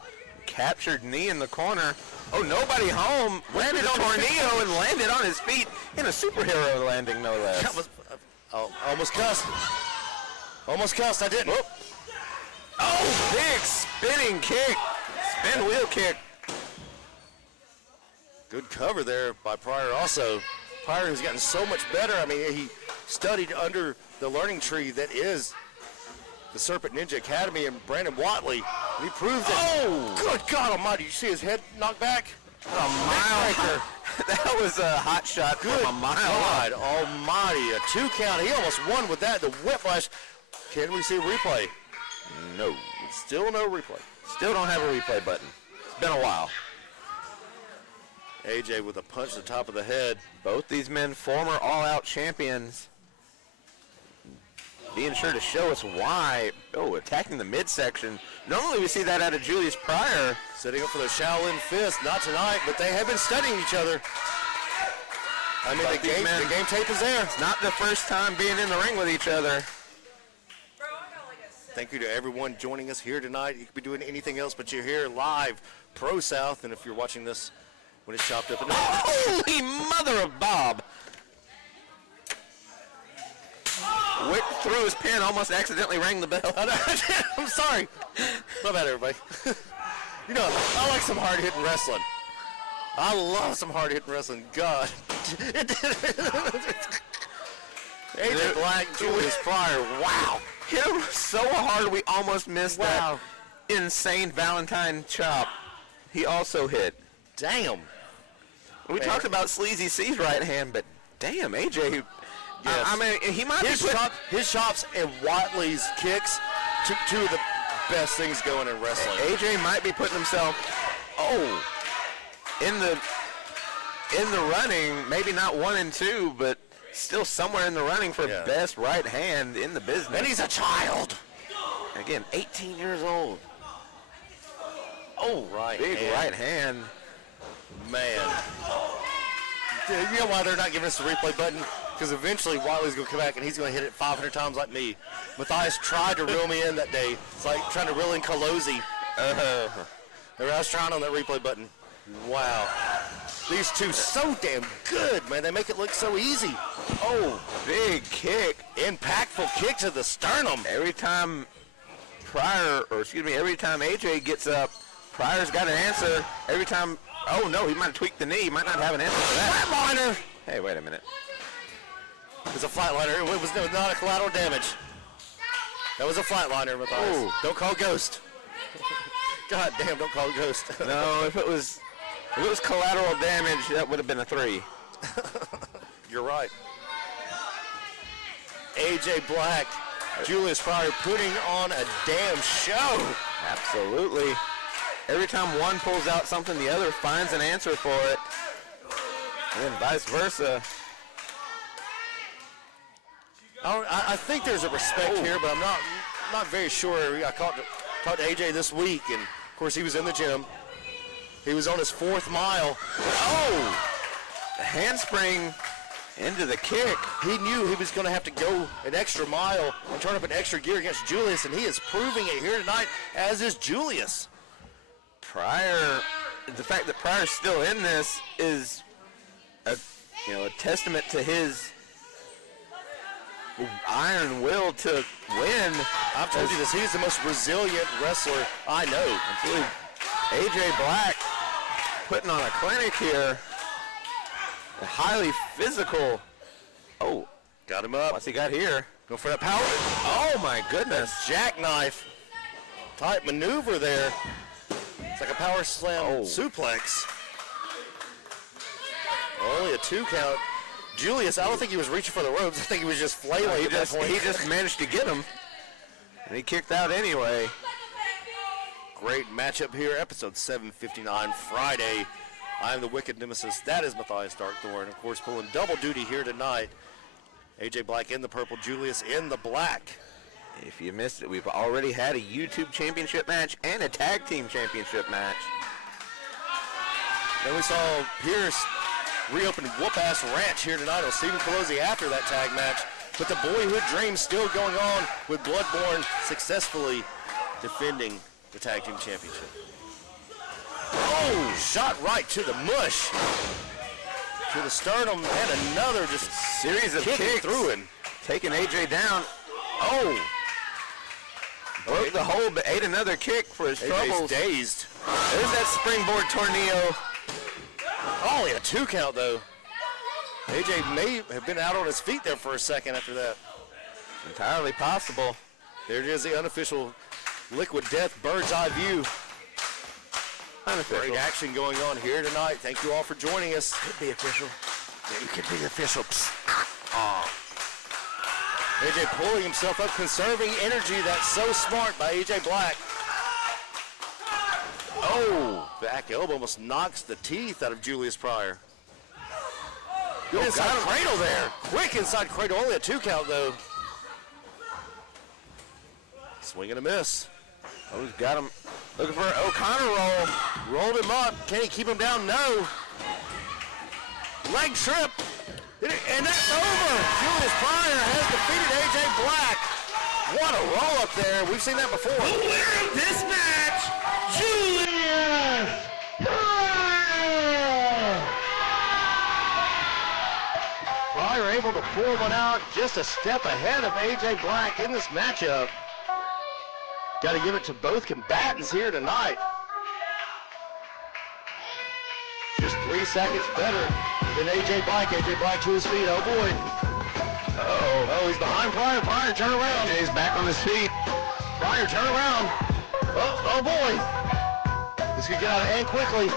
Captured knee in the corner. Oh, nobody home. Landed on tornado and landed on his feet in a superhero landing, no less. That was, almost cussed. Almost cussed. I didn't. Whoop. Oh, big spinning kick. Spin wheel kick. Good cover there by Pryor also. Pryor has gotten so much better. I mean, he studied under the learning tree that is the Serpent Ninja Academy and Brandon Watley. And he proved it. Oh, good God almighty. You see his head knocked back? A mile. That was a hot shot Good from a mile. God almighty. A 2 count. He almost won with that. The whiplash. Can we see a replay? No. Still no replay. Still don't have a replay button. It's been a while. AJ with a punch to the top of the head. Both these men former all-out champions. Being sure to show us why. Oh, attacking the midsection. Normally we see that out of Julius Pryor. Setting up for the Shaolin Fist. Not tonight, but they have been studying each other. I mean, the game tape is there. It's not the first time being in the ring with each other. Thank you to everyone joining us here tonight. You could be doing anything else, but you're here live, Pro South, and if you're watching this when it's chopped up. Holy mother of Bob. went through his pen, almost accidentally rang the bell. I'm sorry. My bad, everybody. You know, I like some hard-hitting wrestling. I love some hard-hitting wrestling. God. AJ Black, Julius Pryor. Wow. Hit him so hard we almost missed Wow. that insane Valentine chop. He also hit. Damn. We talked about Sleazy C's right hand, but damn, AJ. I mean, he might His, be put, his chops and Watley's kicks, two of the best things going in wrestling. AJ might be putting himself, in the running, maybe not 1 and 2, but still somewhere in the running for best right hand in the business. And he's a child. Again, 18 years old. Oh, right. Big right hand. Man. You know why they're not giving us the replay button? Because eventually Watley's going to come back and he's going to hit it 500 times like me. Matthias tried to reel me in that day. It's like trying to reel in Colosi. I was trying on that replay button. Wow. These two so damn good, man. They make it look so easy. Oh, big kick. Impactful kick to the sternum. Every time every time AJ gets up, Pryor's got an answer. Every time, oh no, he might have tweaked the knee. He might not have an answer for that. Flatliner. Hey, wait a minute. It was a flatliner. It was not a collateral damage. That was a flatliner, Matthias. Ooh. Don't call ghost. God damn, don't call ghost. No, if it was collateral damage, that would have been a 3. You're right. AJ Black, Julius Pryor putting on a damn show. Absolutely. Every time one pulls out something, the other finds an answer for it. And then vice versa. I think there's a respect here, but I'm not very sure. I talked to AJ this week, and of course he was in the gym. He was on his 4th mile. Oh! The handspring into the kick. He knew he was going to have to go an extra mile and turn up an extra gear against Julius, and he is proving it here tonight, as is Julius. Pryor, the fact that Pryor's still in this is a testament to his iron will to win. I've told you this. He's the most resilient wrestler I know. Absolutely. AJ Black putting on a clinic here. Highly physical. Oh, Got him up. what's he got here? Go for that power. Oh my goodness. Jackknife type maneuver there. It's like a power slam suplex. Only a 2 count. Julius, I don't think he was reaching for the ropes. I think he was just flailing at that point. He just managed to get him. And he kicked out anyway. Great matchup here. Episode 759, Friday. I am the Wicked Nemesis. That is Matthias Darkthorn. Of course, pulling double duty here tonight. AJ Black in the purple, Julius in the black. If you missed it, we've already had a YouTube championship match and a tag team championship match. Then we saw Pierce reopen Whoop-Ass Ranch here tonight on Stephen Colosi after that tag match. But the boyhood dream still going on with Bloodborne successfully defending the tag team championship. Oh, shot right to the mush. To the sternum and another just Series of kicks through him. taking AJ down. Oh! Broke the hold, but ate another kick for his AJ's troubles. dazed. There's that springboard tornado. Only a 2 count though. AJ may have been out on his feet there for a second after that. Entirely possible. There it is, the unofficial Liquid Death bird's eye view. Unofficial. Great action going on here tonight. Thank you all for joining us. Could be official. Yeah, you could be official. AJ pulling himself up, conserving energy. That's so smart by AJ Black. Oh, back elbow almost knocks the teeth out of Julius Pryor. Good inside cradle there. Quick inside cradle. Only a 2 count though. Swing and a miss. Who's got him? Looking for an O'Connor roll. Rolled him up. Can he keep him down? No. Leg trip. And that's over. Julius Pryor has defeated AJ Black. What a roll up there. We've seen that before. The winner of this match, Julius Pryor. Pryor able to pull one out just a step ahead of AJ Black in this matchup. Got to give it to both combatants here tonight. Just 3 seconds better than AJ Black. AJ Black to his feet. Oh boy. Oh, he's behind Pryor. Pryor, turn around. AJ's back on his feet. Pryor, turn around. Oh boy. This could get out of hand quickly.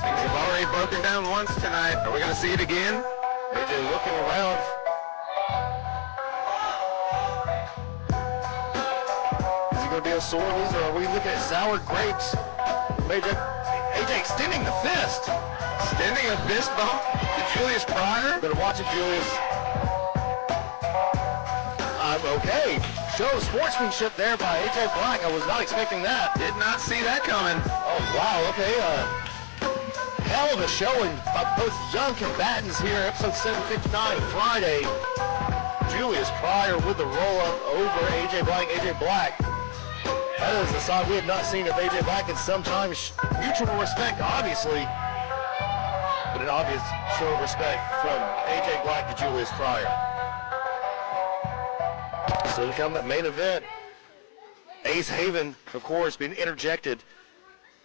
Things have already broken down once tonight. Are we going to see it again? AJ looking around. Is it going to be a sore loser, or are we looking at sour grapes? AJ extending the fist. Extending a fist bump to Julius Pryor. Better watch it, Julius. Okay. Show of sportsmanship there by AJ Black. I was not expecting that. Did not see that coming. Oh, wow. Okay. Hell of a showing by both young combatants here. Episode 759 Friday. Julius Pryor with the roll-up over AJ Black. AJ Black. That is a side we have not seen of AJ Black in some time. Mutual respect, obviously. But an obvious show of respect from AJ Black to Julius Pryor. So to come that main event, Ace Haven, of course, being interjected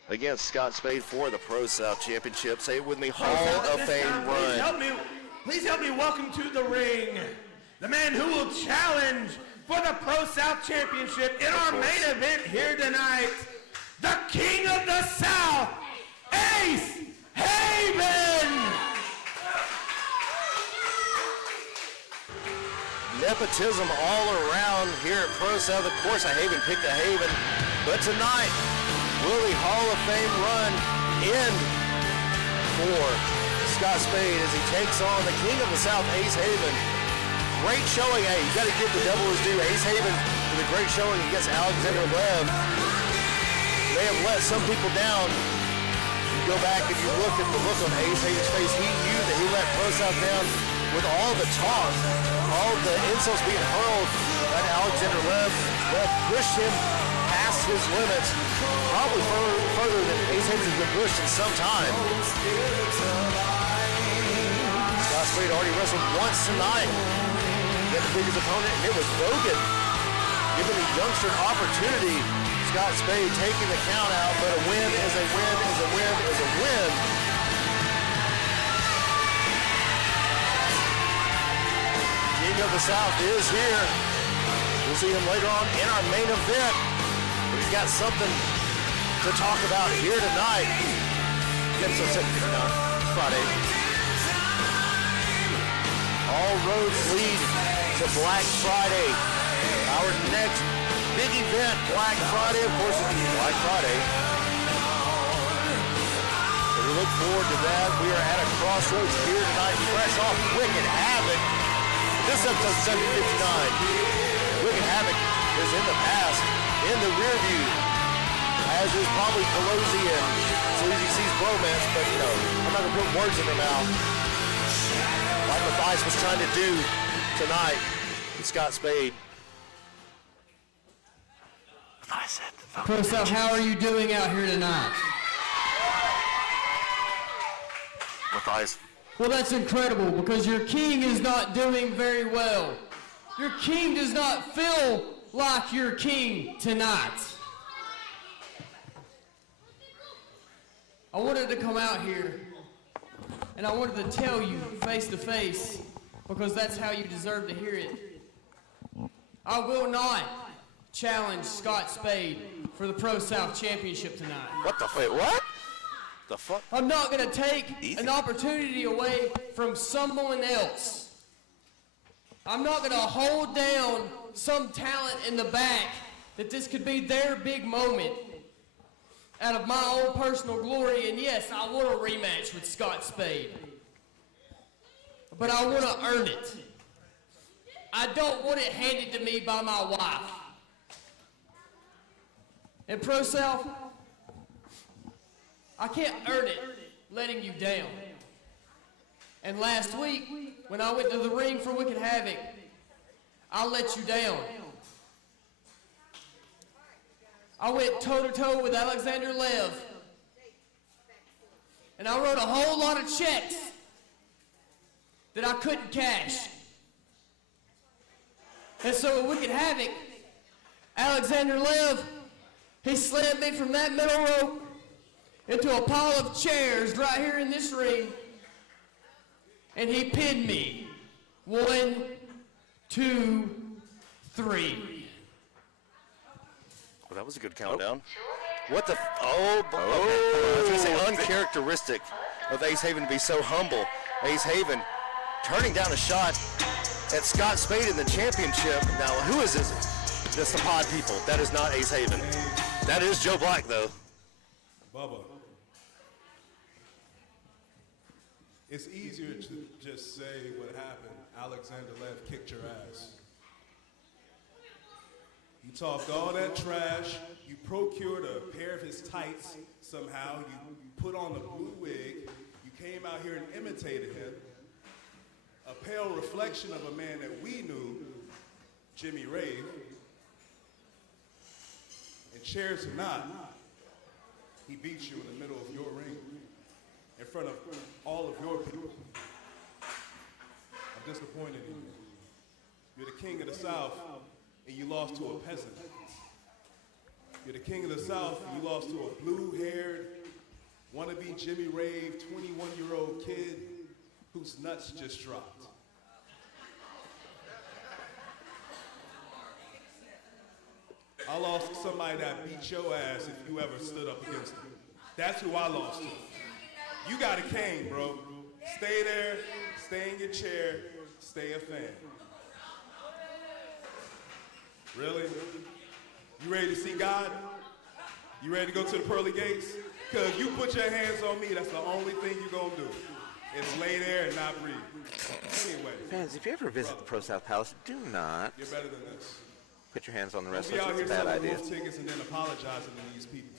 against Scott Spade for the ProSouth Championship. Say it with me, Hall of Fame run. Please help me welcome to the ring the man who will challenge for the ProSouth Championship in our main event here tonight, the King of the South, Ace Haven! Nepotism all around here at ProSouth. Of course, Haven picked a Haven, but tonight, will the Hall of Fame run end for Scott Spade as he takes on the King of the South, Ace Haven? Great showing. Hey, you got to give the devil his due. Ace Haven with a great showing against Alexander Lev. They have let some people down. You go back and you look at the look on Ace Haven's face. He knew that he let ProSouth down with all the talk, all the insults being hurled at Alexander Lev. Lev pushed him past his limits, probably further than Ace Haven has been pushed in some time. Scott Spade already wrestled once tonight. He had the biggest opponent, and it was Bogan. Giving the youngster an opportunity. Scott Spade taking the count out, but a win is a win is a win is a win. King of the South is here. We'll see him later on in our main event. But he's got something to talk about here tonight. Episode 759, Friday. All roads lead to Black Friday. Our next big event, Black Friday, of course, it's Black Friday. So we look forward to that. We are at a crossroads here tonight, fresh off Wicked Havoc. This episode 759. Wicked Havoc is in the past, in the rear view, as is probably Pelosi and Sleazy C's bromance, but you know, I'm not going to put words in their mouth. Like Mathias was trying to do tonight with Scott Spade. ProSouth, how are you doing out here tonight? Mathias. Well, that's incredible because your king is not doing very well. Your king does not feel like your king tonight. I wanted to come out here and I wanted to tell you face to face because that's how you deserve to hear it. I will not challenge Scott Spade for the ProSouth Championship tonight. What the fuck? What? The fuck? I'm not going to take an opportunity away from someone else. I'm not going to hold down some talent in the back that this could be their big moment out of my own personal glory. And yes, I want a rematch with Scott Spade. But I want to earn it. I don't want it handed to me by my wife. And ProSouth, I can't earn it letting you down. And last week, when I went to the ring for Wicked Havoc, I let you down. I went toe-to-toe with Alexander Lev. and I wrote a whole lot of checks that I couldn't cash. And so when we could have it, Alexander Lev, he slammed me from that middle rope into a pile of chairs right here in this ring, and he pinned me. 1, 2, 3. Well, that was a good countdown. What the? Okay. I was going to say uncharacteristic of Ace Haven to be so humble. Ace Haven turning down a shot at Scott Spade in the championship. Now, who is this? That's the Pod people. That is not Ace Haven. That is Joe Black, though. Bubba, it's easier to just say what happened. Alexander Lev kicked your ass. You talked all that trash. You procured a pair of his tights somehow. You put on a blue wig. You came out here and imitated him. A pale reflection of a man that we knew, Jimmy Rave. And chairs or not, he beat you in the middle of your ring, in front of all of your people. I'm disappointed in you. You're the king of the South, and you lost to a peasant. You're the king of the South, and you lost to a blue-haired, wannabe Jimmy Rave, 21-year-old kid whose nuts just dropped. I lost to somebody that beat your ass if you ever stood up against him. That's who I lost to. You got a cane, bro. Stay there, stay in your chair, stay a fan. Really? You ready to see God? You ready to go to the pearly gates? Because you put your hands on me, that's the only thing you're going to do. Is lay there and not breathe. Anyway. Fans, if you ever visit the ProSouth Palace, do not You're better than this. put your hands on the Don't be wrestlers. out It's here a bad selling idea. wolf tickets and then apologizing to these people.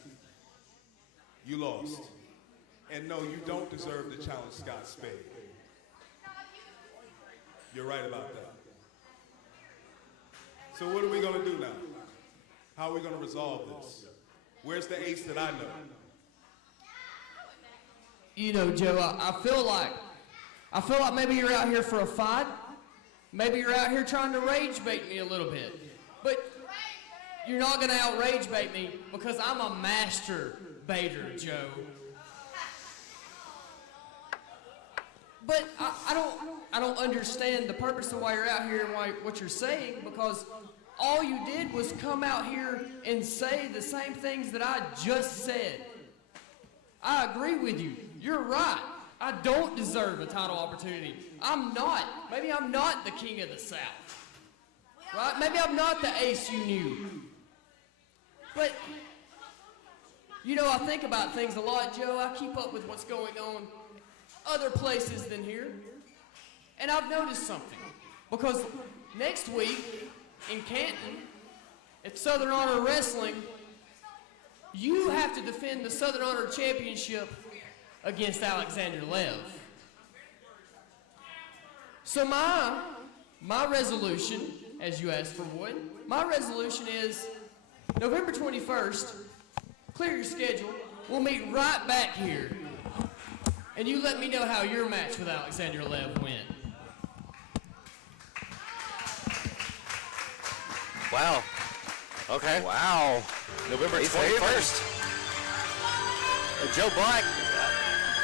You lost. And no, you don't deserve to challenge Scott Spade. You're right about that. So what are we going to do now? How are we going to resolve this? Where's the ace that I know? You know, Joe, I feel like maybe you're out here for a fight. Maybe you're out here trying to rage bait me a little bit. But you're not going to outrage bait me because I'm a master baiter, Joe. But I don't understand the purpose of why you're out here and what you're saying, because all you did was come out here and say the same things that I just said. I agree with you. You're right. I don't deserve a title opportunity. Maybe I'm not the king of the South. Right? Maybe I'm not the ace you knew. But, you know, I think about things a lot, Joe. I keep up with what's going on other places than here. And I've noticed something. Because next week in Canton, at Southern Honor Wrestling, you have to defend the Southern Honor Championship against Alexander Lev. So my resolution, as you asked for one, my resolution is November 21st, clear your schedule, we'll meet right back here, and you let me know how your match with Alexander Lev went. Wow. Okay. Wow. November Ace 21st. Joe Black,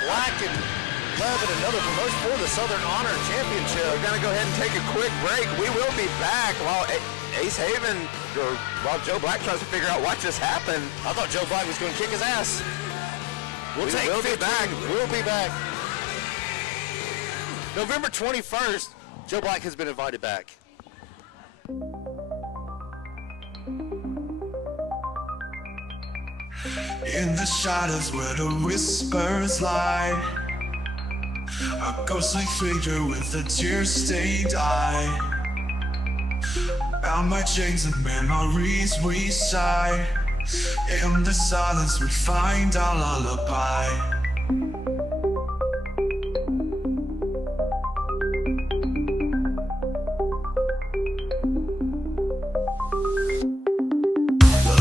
Black and Lev in another promotion for the Southern Honor Championship. We're going to go ahead and take a quick break. We will be back while Ace Haven, or while Joe Black tries to figure out what just happened. I thought Joe Black was going to kick his ass. We will be back. We'll be back. November 21st, Joe Black has been invited back. In the shadows where the whispers lie, a ghostly figure with a tear-stained eye. Bound by chains and memories we sigh. In the silence we find our lullaby.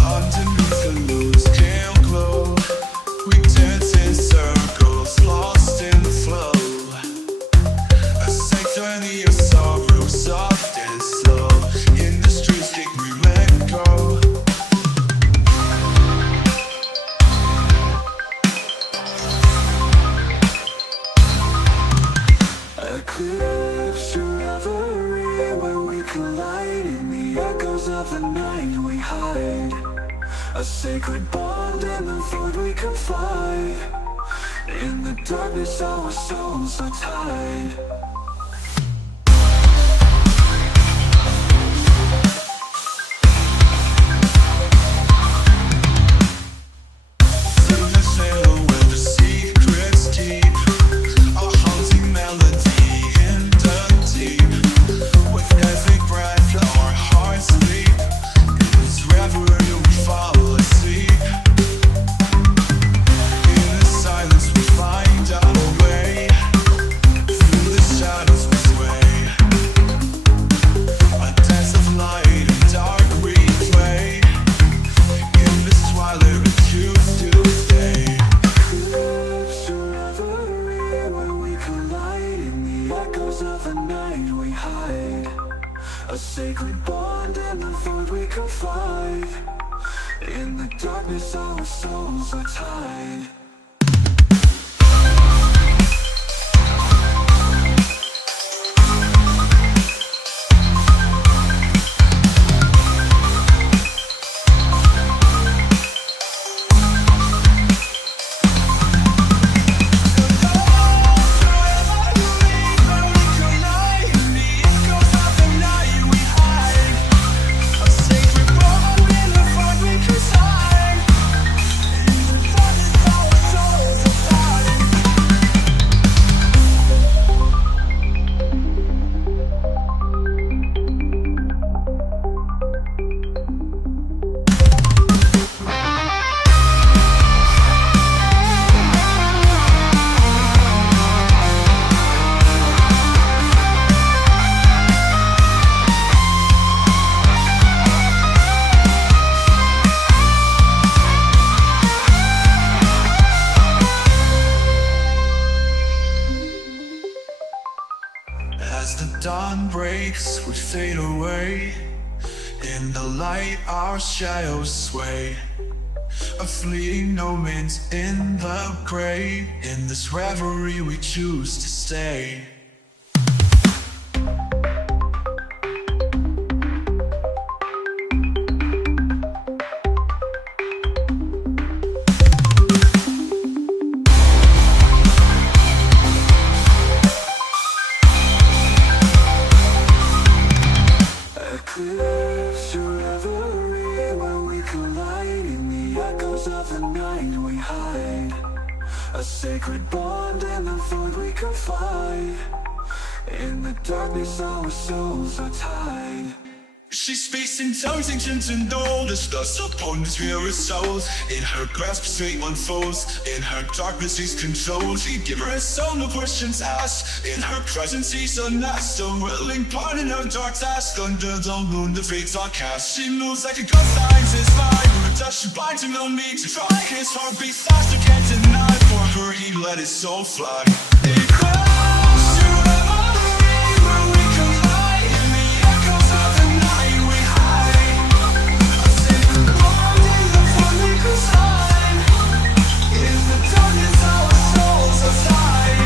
Underneath the moon's pale glow, we dance in circles. Eclipse your reverie where we collide. In the echoes of the night we hide. A sacred bond in the void we confide. In the darkness our souls are tied. A sacred bond in the void we confide. In the darkness our souls are tied. As the dawn breaks, we fade away. In the light, our shadows sway. A fleeting moment in the gray. In this reverie, we choose to stay. Eclipse your reverie where we collide. In the echoes of the night we hide. A sacred bond in the void we confide. In the darkness our souls are tied. She speaks in tongues ancient and old, as thus upon the spirit souls. In her grasp fate unfolds, in her darkness she's controlled. She give her a soul, no questions asked. In her presence she's unmasked, a willing part in her dark task. Under the moon the fates are cast. She moves like a ghost, finds his mind. Her touch she binds him, no need to try. His heart beats fast, you can't deny. For her he let his soul fly. It crawls to reverie where we collide. In the echoes of the night we hide. A sacred bond in the void we consign. In the darkness our souls are tied.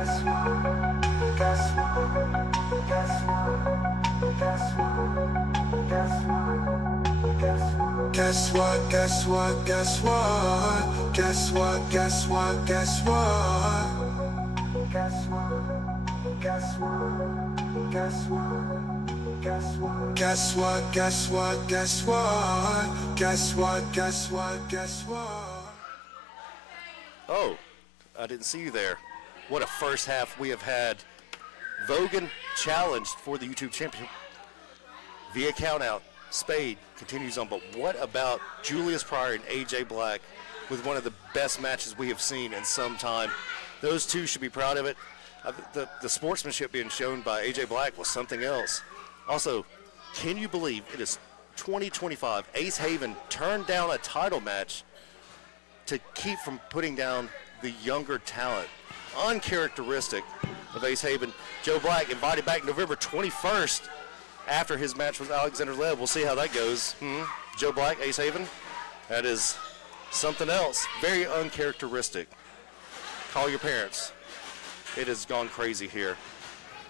Guess what, guess what, guess what? Guess what, guess what, guess what? Guess what, guess what, guess what? Guess what, guess what, guess what, guess what? Guess what, guess what, guess what? Oh, I didn't see you there. What a first half we have had. Vogan challenged for the YouTube championship via countout. Spade continues on, but what about Julius Pryor and AJ Black with one of the best matches we have seen in some time? Those two should be proud of it. The sportsmanship being shown by AJ Black was something else. Also, can you believe it is 2025? Ace Haven turned down a title match to keep from putting down the younger talent. Uncharacteristic of Ace Haven. Joe Black invited back November 21st after his match with Alexander Lev. We'll see how that goes. Joe Black, Ace Haven. That is something else. Very uncharacteristic. Call your parents. It has gone crazy here.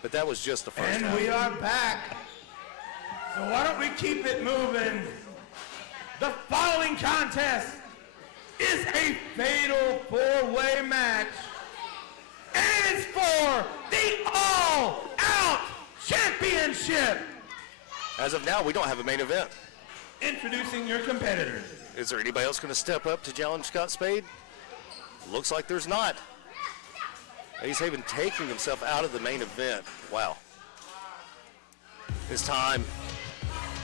But that was just the first And half. we are back. So why don't we keep it moving? The following contest is a fatal four-way match. And it is for the All-Out Championship. As of now, we don't have a main event. Introducing your competitors. Is there anybody else going to step up to challenge Scott Spade? Looks like there's not. Ace Haven taking himself out of the main event. Wow. It's time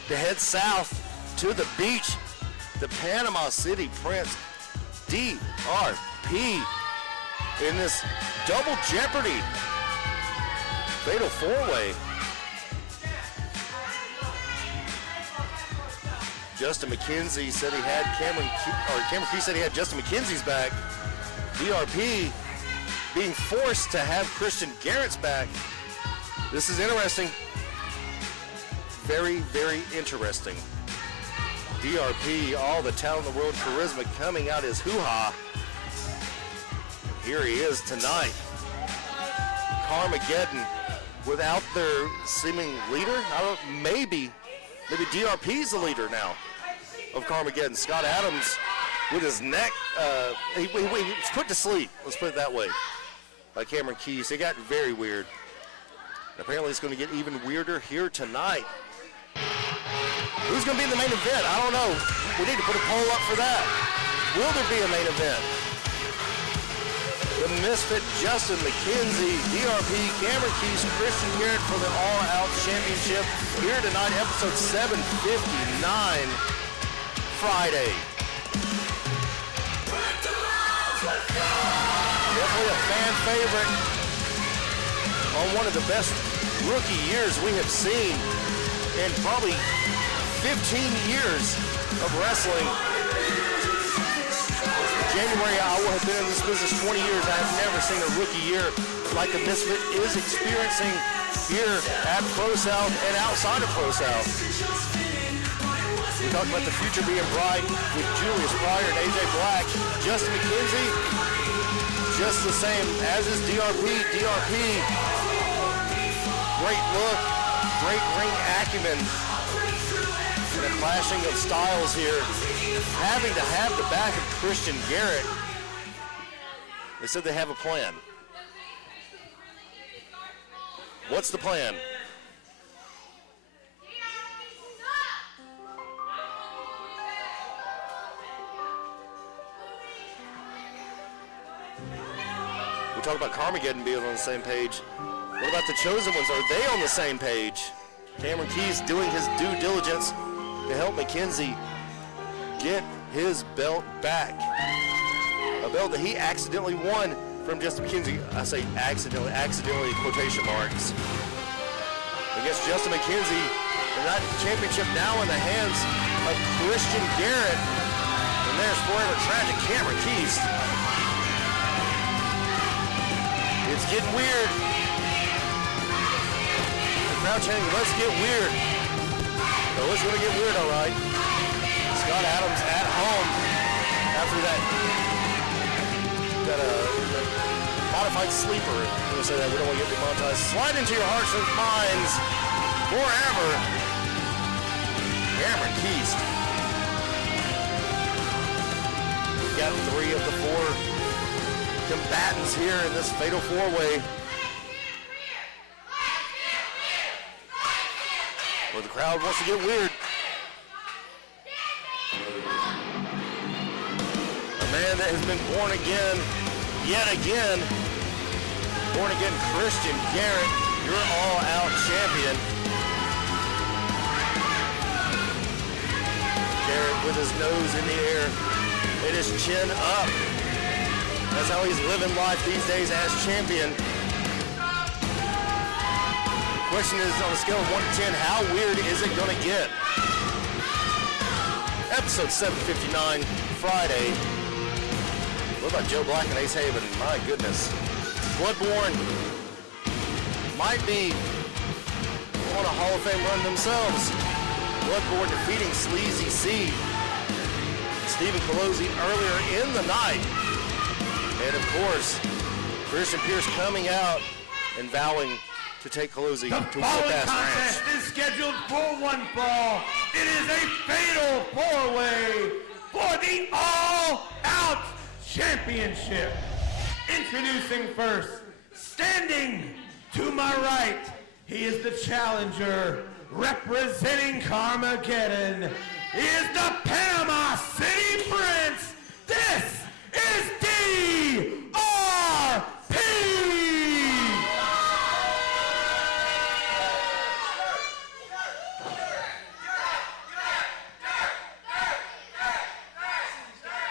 to head south to the beach. The Panama City Prince, DRP, in this double jeopardy fatal four-way. Justin McKenzie said he had Cameron Key said he had Justin McKenzie's back. DRP being forced to have Christian Garrett's back. This is interesting. Very, very interesting. DRP, all the talent in the world, charisma coming out his hoo-ha. Here he is tonight. Carmageddon without their seeming leader. Maybe DRP's the leader now of Carmageddon. Scott Adams with his neck, he was put to sleep, let's put it that way, by Cameron Keys. It got very weird. Apparently it's going to get even weirder here tonight. Who's going to be in the main event? I don't know. We need to put a poll up for that. Will there be a main event? The Misfit, Justin McKenzie, DRP, Cameron Keys, Christian Garrett for the All-Out Championship here tonight, episode 759, Friday. Definitely a fan favorite on one of the best rookie years we have seen in probably 15 years of wrestling. January, I will have been in this business 20 years. I have never seen a rookie year like the Misfit is experiencing here at ProSouth and outside of ProSouth. We talked about the future being bright with Julius Pryor and AJ Black. Justin McKenzie, just the same as is DRP. DRP, great look, great ring acumen, and a clashing of styles here. Having to have the back of Christian Garrett. They said they have a plan. What's the plan? We talk about Carmageddon being on the same page. What about the Chosen Ones? Are they on the same page? Cameron Keys doing his due diligence to help McKenzie get his belt back. A belt that he accidentally won from Justin McKenzie. I say accidentally quotation marks. Against Justin McKenzie, and that championship now in the hands of Christian Garrett. And there's forever tragic Cameron Keys. It's getting weird. The crowd chanting, let's get weird. Oh, it's gonna get weird, all right. Scott Adams at home after that modified sleeper. We'll say that we don't want to get demonetized. Slide into your hearts and minds forever. Cameron Keast. We've got 3 of the 4 combatants here in this fatal 4-way. Where the crowd wants to get weird. A man that has been born again, yet again. Born again Christian Garrett, your all-out champion. Garrett with his nose in the air and his chin up. That's how he's living life these days as champion. Question is, on a scale of 1 to 10, how weird is it going to get? Episode 759, Friday. What about Joe Black and Ace Haven? My goodness. Bloodborne might be on a Hall of Fame run themselves. Bloodborne defeating Sleazy C. Stephen Pelosi earlier in the night. And of course, Christian Pierce coming out and vowing to take Pelosi The to following Whoop-Ass contest Ranch. is scheduled for one fall. It is a fatal 4-way for the all-out championship. Introducing first, standing to my right, he is the challenger, representing Carmageddon. He is the Panama City Prince. This is DRP.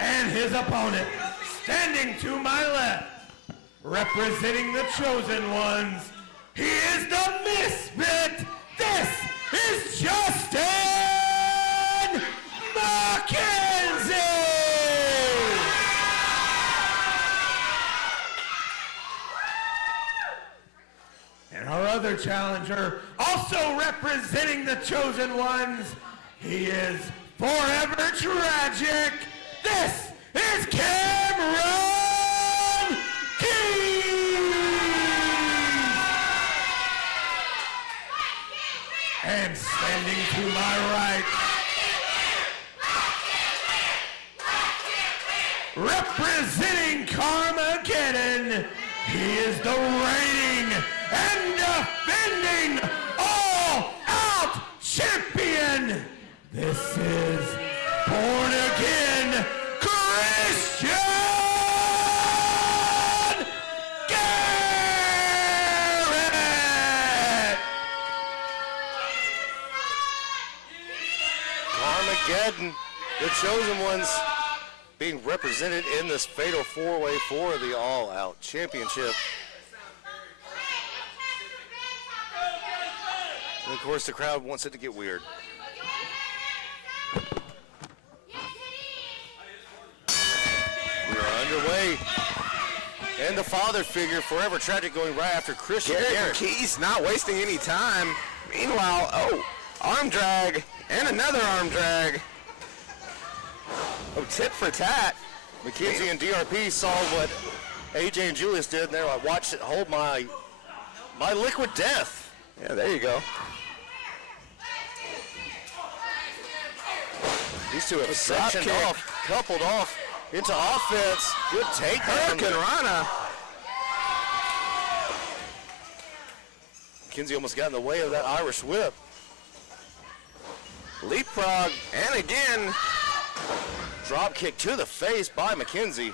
And his opponent, standing to my left, representing the chosen ones, he is the misfit. This is Justin McKenzie. And our other challenger, also representing the chosen ones, he is forever tragic. This is Cameron Keys. And standing to my right, representing Carmageddon, he is the reigning and defending all-out champion. This is Born Again Christian Garrett. Armageddon, the chosen ones being represented in this fatal 4-way for the all-out championship. And of course, the crowd wants it to get weird. We are underway. And the father figure, forever tragic, going right after Christian Garrett. Keys not wasting any time. Meanwhile, arm drag and another arm drag. Oh, tit for tat. McKenzie and DRP saw what AJ and Julius did, and they're like, watch it, hold my liquid death. Yeah, there you go. These two have sectioned off, coupled off into offense. Good takedown. Hurricane Rana. McKenzie almost got in the way of that Irish whip. Leapfrog, and again. Drop kick to the face by McKenzie.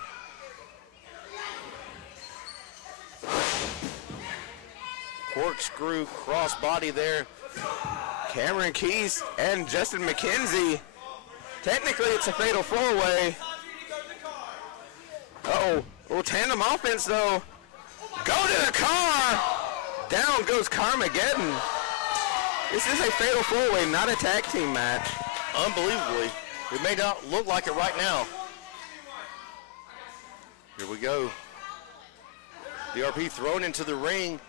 Corkscrew crossbody there. Cameron Keys and Justin McKenzie. Technically, it's a fatal 4-way. Uh-oh. Little tandem offense, though. Go to the car. Down goes Carmageddon. This is a fatal 4-way, not a tag team match. Unbelievably. It may not look like it right now. Here we go. DRP thrown into the ring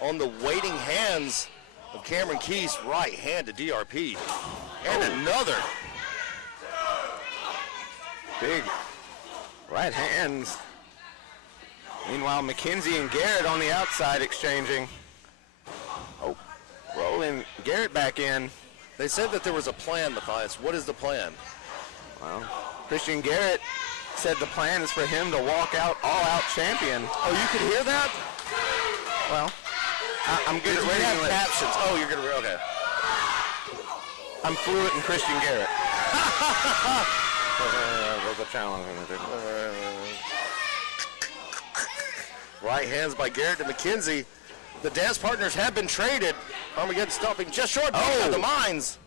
on the waiting hands of Cameron Keys. Right hand to DRP. And another. Big right hands. Meanwhile, McKenzie and Garrett on the outside exchanging. Oh, rolling Garrett back in. They said that there was a plan, Matthias. What is the plan? Well, Christian Garrett said the plan is for him to walk out all-out champion. Oh, you could hear that? Well, I'm good at You have reading captions. Oh, you're gonna okay. I'm fluent in Christian Garrett. There's a challenge. Right hands by Garrett to McKenzie. The dance partners have been traded. Armageddon stopping just short of the mines.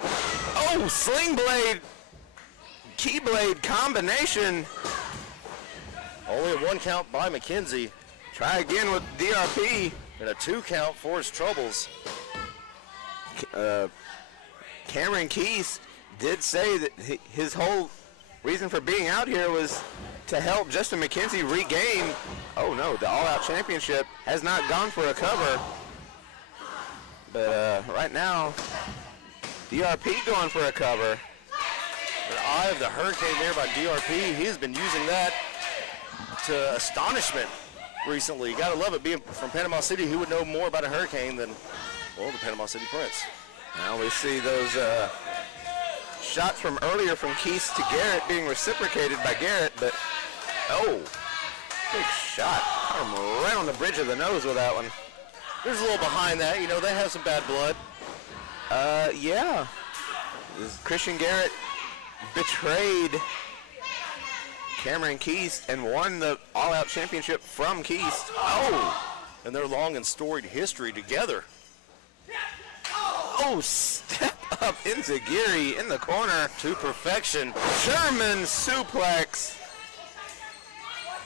Oh, sling blade, key blade combination. Only a 1 count by McKenzie. Try again with DRP. And a 2 count for his troubles. Cameron Keys did say that his whole reason for being out here was to help Justin McKenzie regain, oh no, the all-out championship. Has not gone for a cover. But right now, DRP going for a cover. The eye of the hurricane there by DRP. He has been using that to astonishment recently. You gotta love it. Being from Panama City, who would know more about a hurricane than, well, the Panama City Prince. Now we see those shots from earlier from Keys to Garrett being reciprocated by Garrett, but oh, big shot. Right on the bridge of the nose with that one. There's a little behind that. You know, they have some bad blood. Yeah. Christian Garrett betrayed Cameron Keys and won the all-out championship from Keys. Oh! And their long and storied history together. Oh, step up Enzagiri in the corner. To perfection. German suplex.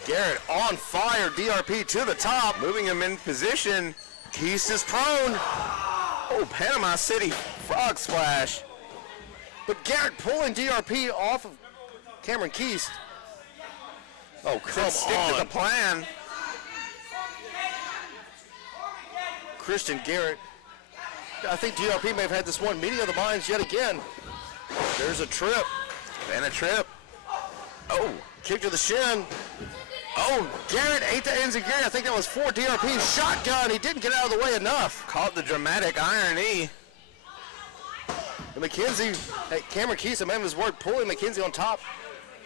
Garrett on fire. DRP to the top. Moving him in position. Keys is prone. Oh, Panama City frog splash. But Garrett pulling DRP off of Cameron Keys. Oh, come Stick on. to the plan. Christian Garrett. I think DRP may have had this one meeting of the minds yet again. There's a trip. And a trip. Oh, kick to the shin. Oh, Garrett ate the Enzagiri. I think that was for DRP. Shotgun. He didn't get out of the way enough. Caught the dramatic irony. And McKenzie, hey, Cameron Keys, a man of his word, pulling McKenzie on top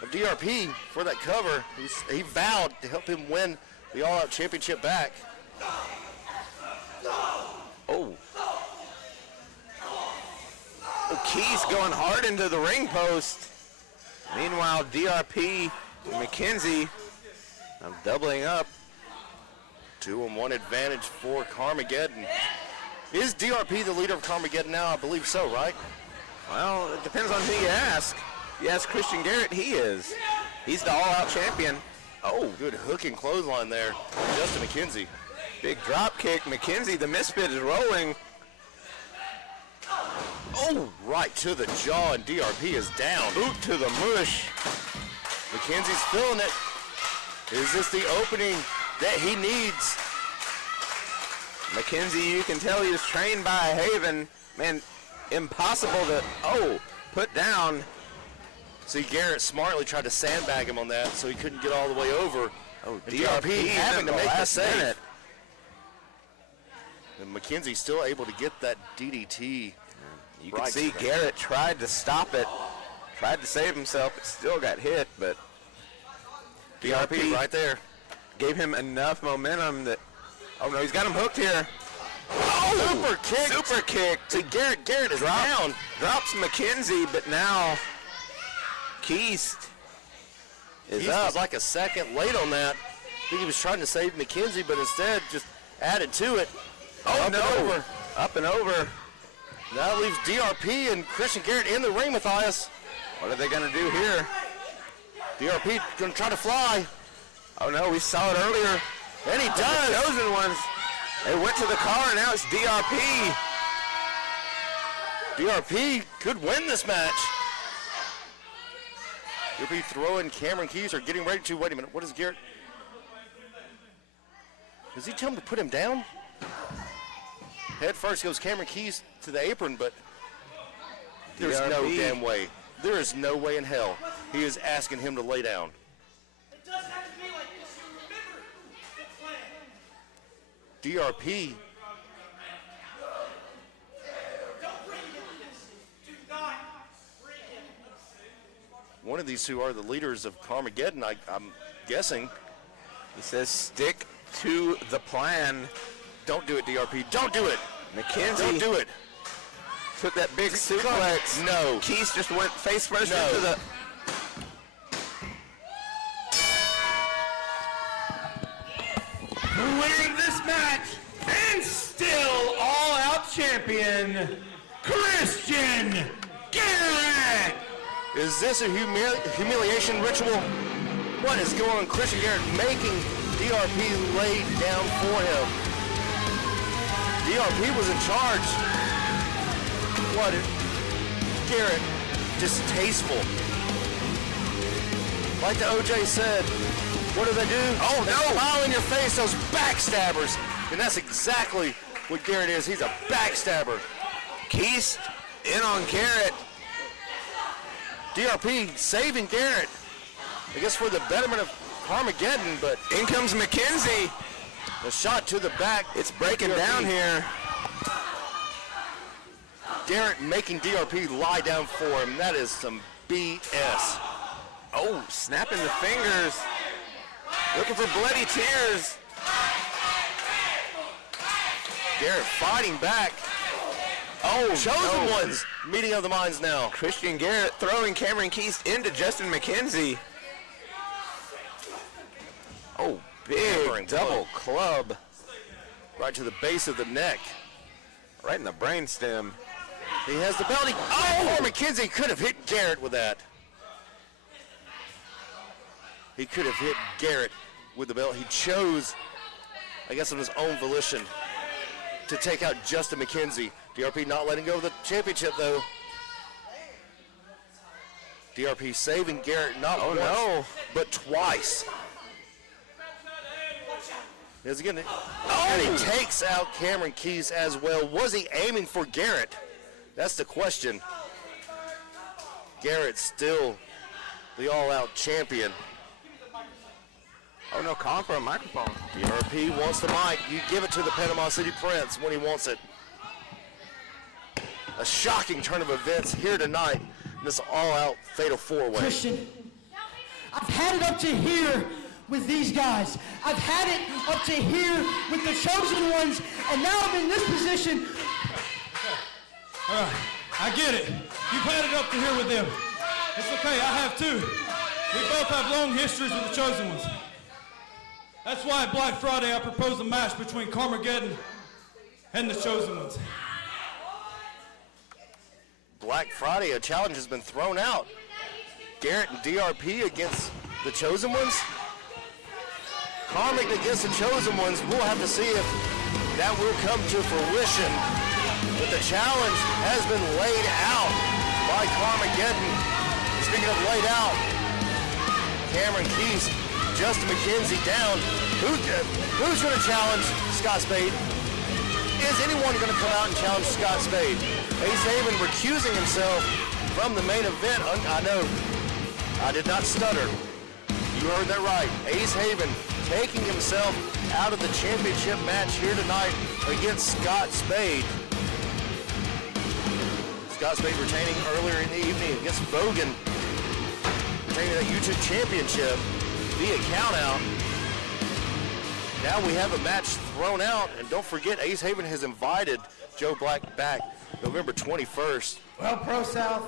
of DRP for that cover. He vowed to help him win the All-Out Championship back. Oh. Keys going hard into the ring post. Meanwhile, DRP and McKenzie doubling up. 2-on-1 advantage for Carmageddon. Is DRP the leader of Carmageddon now? I believe so, right? Well, it depends on who you ask. If you ask Christian Garrett, he is. He's the all-out champion. Oh, good hook and clothesline there. Justin McKenzie. Big drop kick. McKenzie, the misfit, is rolling. Oh, right to the jaw, and DRP is down. Boot to the mush. McKenzie's feeling it. Is this the opening that he needs? McKenzie, you can tell he was trained by Haven. Man, impossible to, put down. See, Garrett smartly tried to sandbag him on that, so he couldn't get all the way over. Oh, And DRP having to make the last save. minute. And McKenzie's still able to get that DDT. You can right see to the- Garrett tried to stop it, tried to save himself, but still got hit, but DRP right there. gave him enough momentum that, oh no, he's got him hooked here. Oh, super kick. Super kick To Garrett. Garrett is down. Drops McKenzie, but now Keast is He up. was like a second late on that. I think he was trying to save McKenzie, but instead just added to it. Oh Up no, and over. up and over. That leaves DRP and Christian Garrett in the ring, Matthias. What are they gonna do here? DRP gonna try to fly. Oh no, we saw it earlier. And he The does. chosen ones. They went to the car, and now it's DRP. DRP could win this match. DRP throwing Cameron Keys or getting ready to. Wait a minute. What is Garrett? Does he tell him to put him down? Head first goes Cameron Keys to the apron, but there's no DRP. damn way. There is no way in hell he is asking him to lay down. DRP. One of these two are the leaders of Carmageddon, I'm guessing. He says stick to the plan. Don't do it, DRP. Don't do it. McKenzie Don't do it. took that big suplex. No. Keith just went face first No. into the... Winning this match and still all-out champion, Christian Garrett. Is this a humiliation ritual? What is going on? Christian Garrett making DRP lay down for him. DRP was in charge. What? Garrett, distasteful. Like the OJ said, what do they do? Oh, no! Smile in your face, those backstabbers. And that's exactly what Garrett is. He's a backstabber. Keith in on Garrett. DRP saving Garrett. I guess for the betterment of Carmageddon, but in comes McKenzie. A shot to the back. It's breaking down here. Garrett making DRP lie down for him. That is some BS. Oh, snapping the fingers. Looking for bloody tears. Garrett fighting back. Oh, Chosen no. Ones meeting of the minds now. Christian Garrett throwing Cameron Keith into Justin McKenzie. Oh, big double club. Right to the base of the neck. Right in the brainstem. He has the belt. Oh, McKenzie could have hit Garrett with that. He could have hit Garrett with the belt. He chose, I guess on his own volition, to take out Justin McKenzie. DRP not letting go of the championship, though. DRP saving Garrett not once, but twice. As again, and he takes out Cameron Keys as well. Was he aiming for Garrett? That's the question. Garrett still the all-out champion. Oh no, calling for a microphone. DRP wants the mic. You give it to the Panama City Prince when he wants it. A shocking turn of events here tonight in this all-out fatal four-way. Christian, I've had it up to here with these guys. I've had it up to here with the chosen ones, and now I'm in this position. All right, I get it. You've had it up to here with them. It's okay, I have too. We both have long histories with the chosen ones. That's why at Black Friday I proposed a match between Carmageddon and the chosen ones. Black Friday, a challenge has been thrown out. Garrett and DRP against the chosen ones. Karmic against the chosen ones. We'll have to see if that will come to fruition. But the challenge has been laid out by Carmageddon. Speaking of laid out, Cameron Keys, Justin McKenzie down. Who's going to challenge Scott Spade? Is anyone going to come out and challenge Scott Spade? Ace Haven recusing himself from the main event. I know, I did not stutter. You heard that right. Ace Haven taking himself out of the championship match here tonight against Scott Spade. Scott Spade retaining earlier in the evening against Vogan, retaining that YouTube championship via countout. Now we have a match thrown out, and don't forget, Ace Haven has invited Joe Black back November 21st. Well, ProSouth,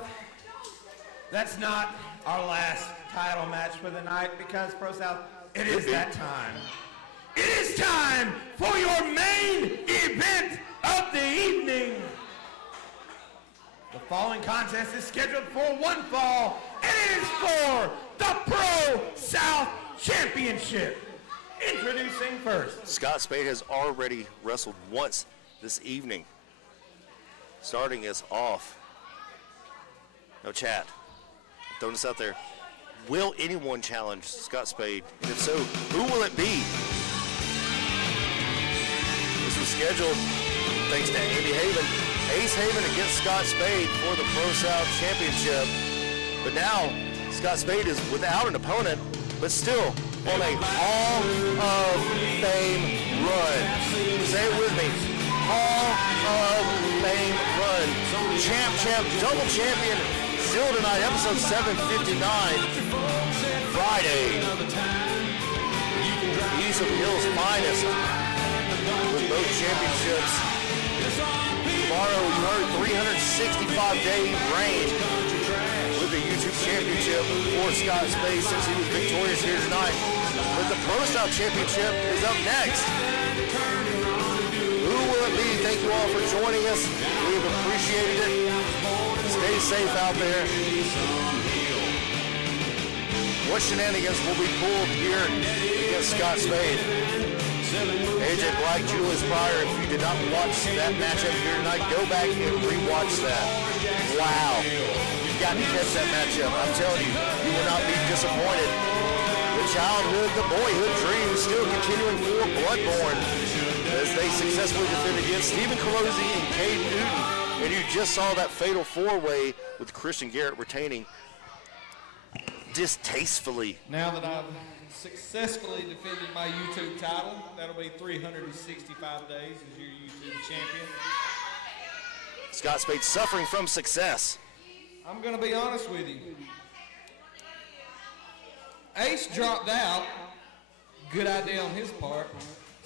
that's not our last title match for the night because ProSouth, it is that time. It is time for your main event of the evening. The following contest is scheduled for one fall, and it is for the Pro-South Championship. Introducing first. Scott Spade has already wrestled once this evening. Starting us off. No chat. Throwing this out there. Will anyone challenge Scott Spade? And if so, who will it be? This was scheduled thanks to Andy Haven. Ace Haven against Scott Spade for the Pro-South Championship. But now, Scott Spade is without an opponent, but still on a Hall of Fame run. This champ, double champion, still tonight, episode 759, Friday. East of Hill's finest with both championships. Tomorrow, you heard 365-day reign with the YouTube Championship for Scott Spade since he was victorious here tonight. But the ProSouth Championship is up next. Who will it be? Thank you all for joining us. We have appreciated it. Stay safe out there. What shenanigans will be pulled here against Scott Spade? AJ Black, Julius Pryor, if you did not watch that matchup here tonight, go back and rewatch that. Wow. You've got to catch that matchup. I'm telling you, you will not be disappointed. The childhood, the boyhood dreams still continuing for Bloodborne as they successfully defend against Stephen Colosi and Cade Newton. And you just saw that fatal four-way with Christian Garrett retaining distastefully. Now that I've successfully defended my YouTube title, that'll be 365 days as your YouTube champion. Scott Spade suffering from success. I'm going to be honest with you. Ace dropped out. Good idea on his part.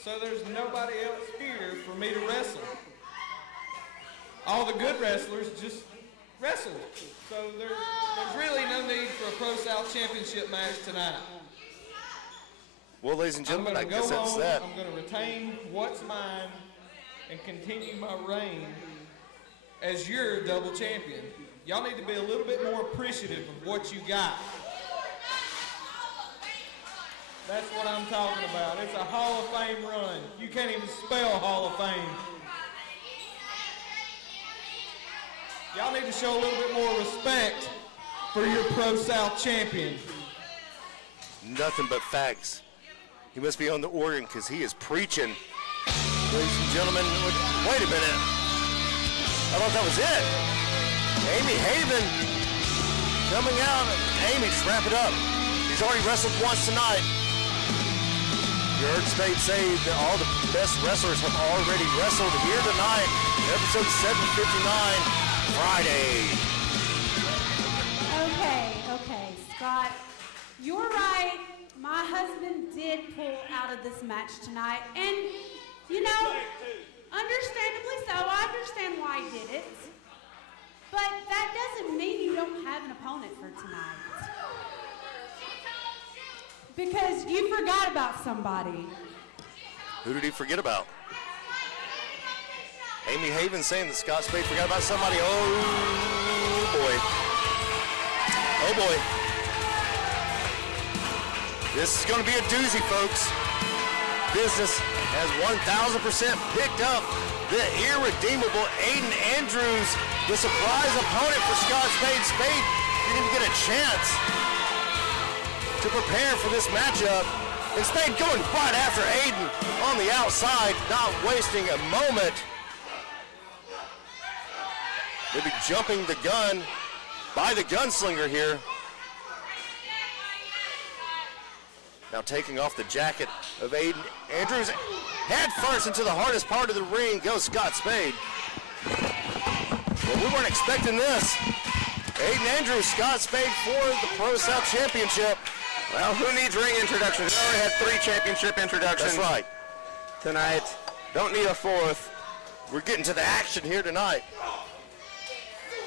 So there's nobody else here for me to wrestle. All the good wrestlers just wrestled. So there's really no need for a ProSouth Championship match tonight. Well, ladies and gentlemen, I guess that's home, that. I'm going to retain what's mine and continue my reign as your double champion. Y'all need to be a little bit more appreciative of what you got. That's what I'm talking about. It's a Hall of Fame run. You can't even spell Hall of Fame. Y'all need to show a little bit more respect for your ProSouth champion. Nothing but facts. He must be on the organ because he is preaching. Ladies and gentlemen, wait a minute. I thought that was it. Amy Haven coming out. Amy, just wrap it up. He's already wrestled once tonight. You heard Spade say that all the best wrestlers have already wrestled here tonight. Episode 759. Friday. Okay, Scott, you're right. My husband did pull out of this match tonight, and, you know, understandably so. I understand why he did it, but that doesn't mean you don't have an opponent for tonight. Because you forgot about somebody. Who did he forget about? Amy Haven saying that Scott Spade forgot about somebody. Oh, boy. Oh, boy. This is going to be a doozy, folks. Business has 1,000% picked up the irredeemable Aiden Andrews, the surprise opponent for Scott Spade. Spade didn't even get a chance to prepare for this matchup. And Spade going right after Aiden on the outside, not wasting a moment. Maybe jumping the gun by the gunslinger here. Now taking off the jacket of Aiden Andrews. Head first into the hardest part of the ring goes Scott Spade. Well, we weren't expecting this. Aiden Andrews, Scott Spade for the ProSouth Championship. Well, who needs ring introductions? We already had 3 championship introductions. That's right. Tonight. Don't need a 4th. We're getting to the action here tonight.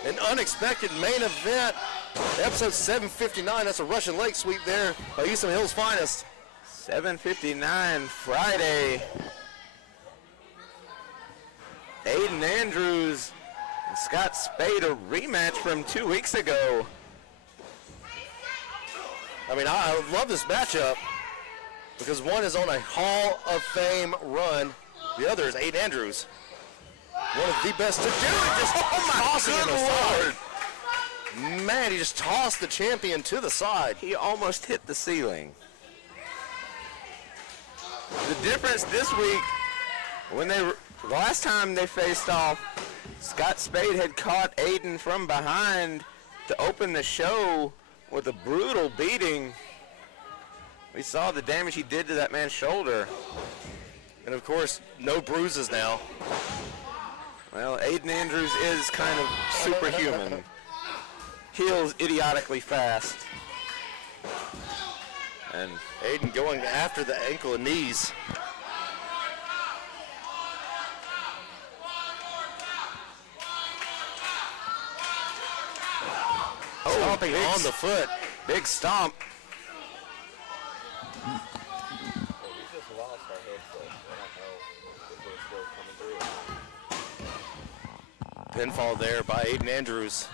An unexpected main event. Episode 759. That's a Russian leg sweep there by Eastham Hill's finest. 7:59 Friday. Aiden Andrews and Scott Spade, a rematch from 2 weeks ago. I mean, I love this matchup because one is on a Hall of Fame run. The other is Aiden Andrews. One of the best to do it. Just tossing him aside. Man, he just tossed the champion to the side. He almost hit the ceiling. The difference this week, the last time they faced off, Scott Spade had caught Aiden from behind to open the show with a brutal beating. We saw the damage he did to that man's shoulder. And of course, no bruises now. Well, Aiden Andrews is kind of superhuman. Heals idiotically fast. And Aiden going after the ankle and knees. Stomping on the foot. Big stomp. Pinfall there by Aiden Andrews.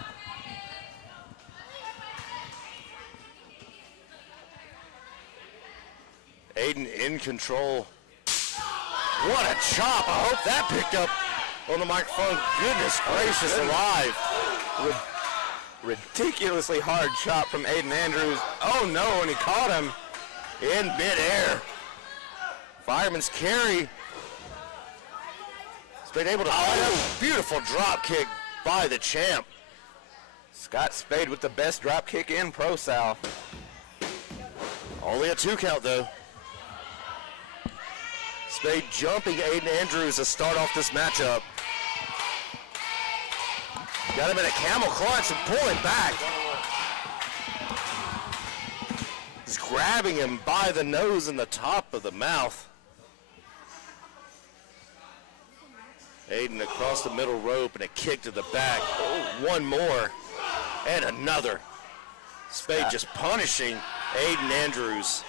Aiden in control. What a chop. I hope that picked up on the microphone. Goodness gracious alive. Ridiculously hard chop from Aiden Andrews. Oh no, and he caught him in midair. Fireman's carry. He's been able to find a beautiful drop kick by the champ. Scott Spade with the best drop kick in ProSouth. Only a 2 count though. Spade jumping Aiden Andrews to start off this matchup. Got him in a camel clutch and pulling back. He's grabbing him by the nose and the top of the mouth. Aiden across the middle rope and a kick to the back. Oh, one more and another. Spade just punishing Aiden Andrews.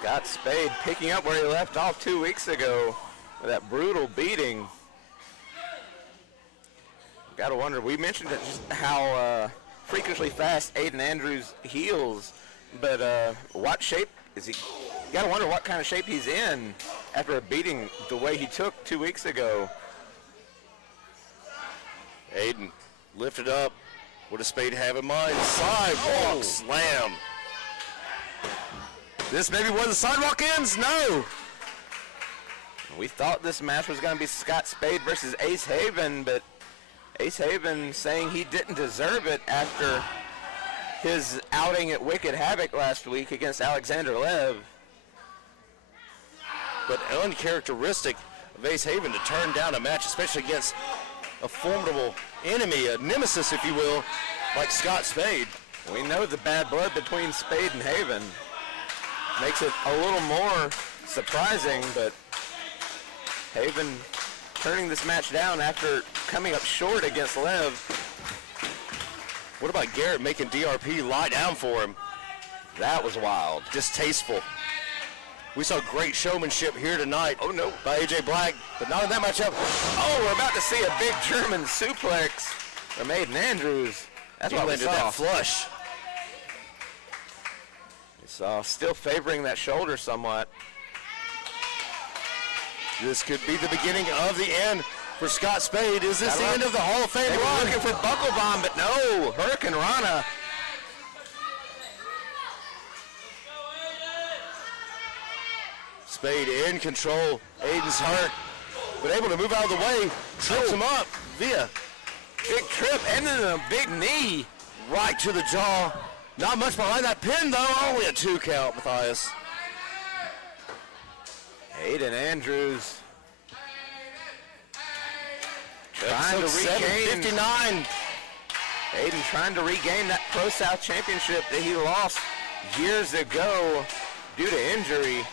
Scott Spade picking up where he left off 2 weeks ago with that brutal beating. Gotta wonder, we mentioned it, just how freakishly fast Aiden Andrews heals, but what shape is he? You gotta wonder what kind of shape he's in after a beating the way he took 2 weeks ago. Aiden lifted up. What does Spade have in mind? Sidewalk slam. This may be where the sidewalk ends? No. We thought this match was going to be Scott Spade versus Ace Haven, but Ace Haven saying he didn't deserve it after his outing at Wicked Havoc last week against Alexander Lev. But uncharacteristic of Ace Haven to turn down a match, especially against a formidable enemy, a nemesis, if you will, like Scott Spade. We know the bad blood between Spade and Haven makes it a little more surprising, but Haven turning this match down after coming up short against Lev. What about Garrett making DRP lie down for him? That was wild. Distasteful. We saw great showmanship here tonight. Oh no. By AJ Black, but not in that matchup. Oh, we're about to see a big German suplex from Aiden Andrews. That's what we saw. That flush. We saw still favoring that shoulder somewhat. This could be the beginning of the end for Scott Spade. Is this the end of the Hall of Fame they run? were looking for Buckle Bomb, but no. Hurricane Rana. Spade in control. Aiden's hurt, but able to move out of the way. Trips him up via big trip, and then a big knee. Right to the jaw. Not much behind that pin, though. Only a 2 count, Matthias. Aiden Andrews trying to Episode regain 59. Aiden trying to regain that ProSouth championship that he lost years ago due to injury.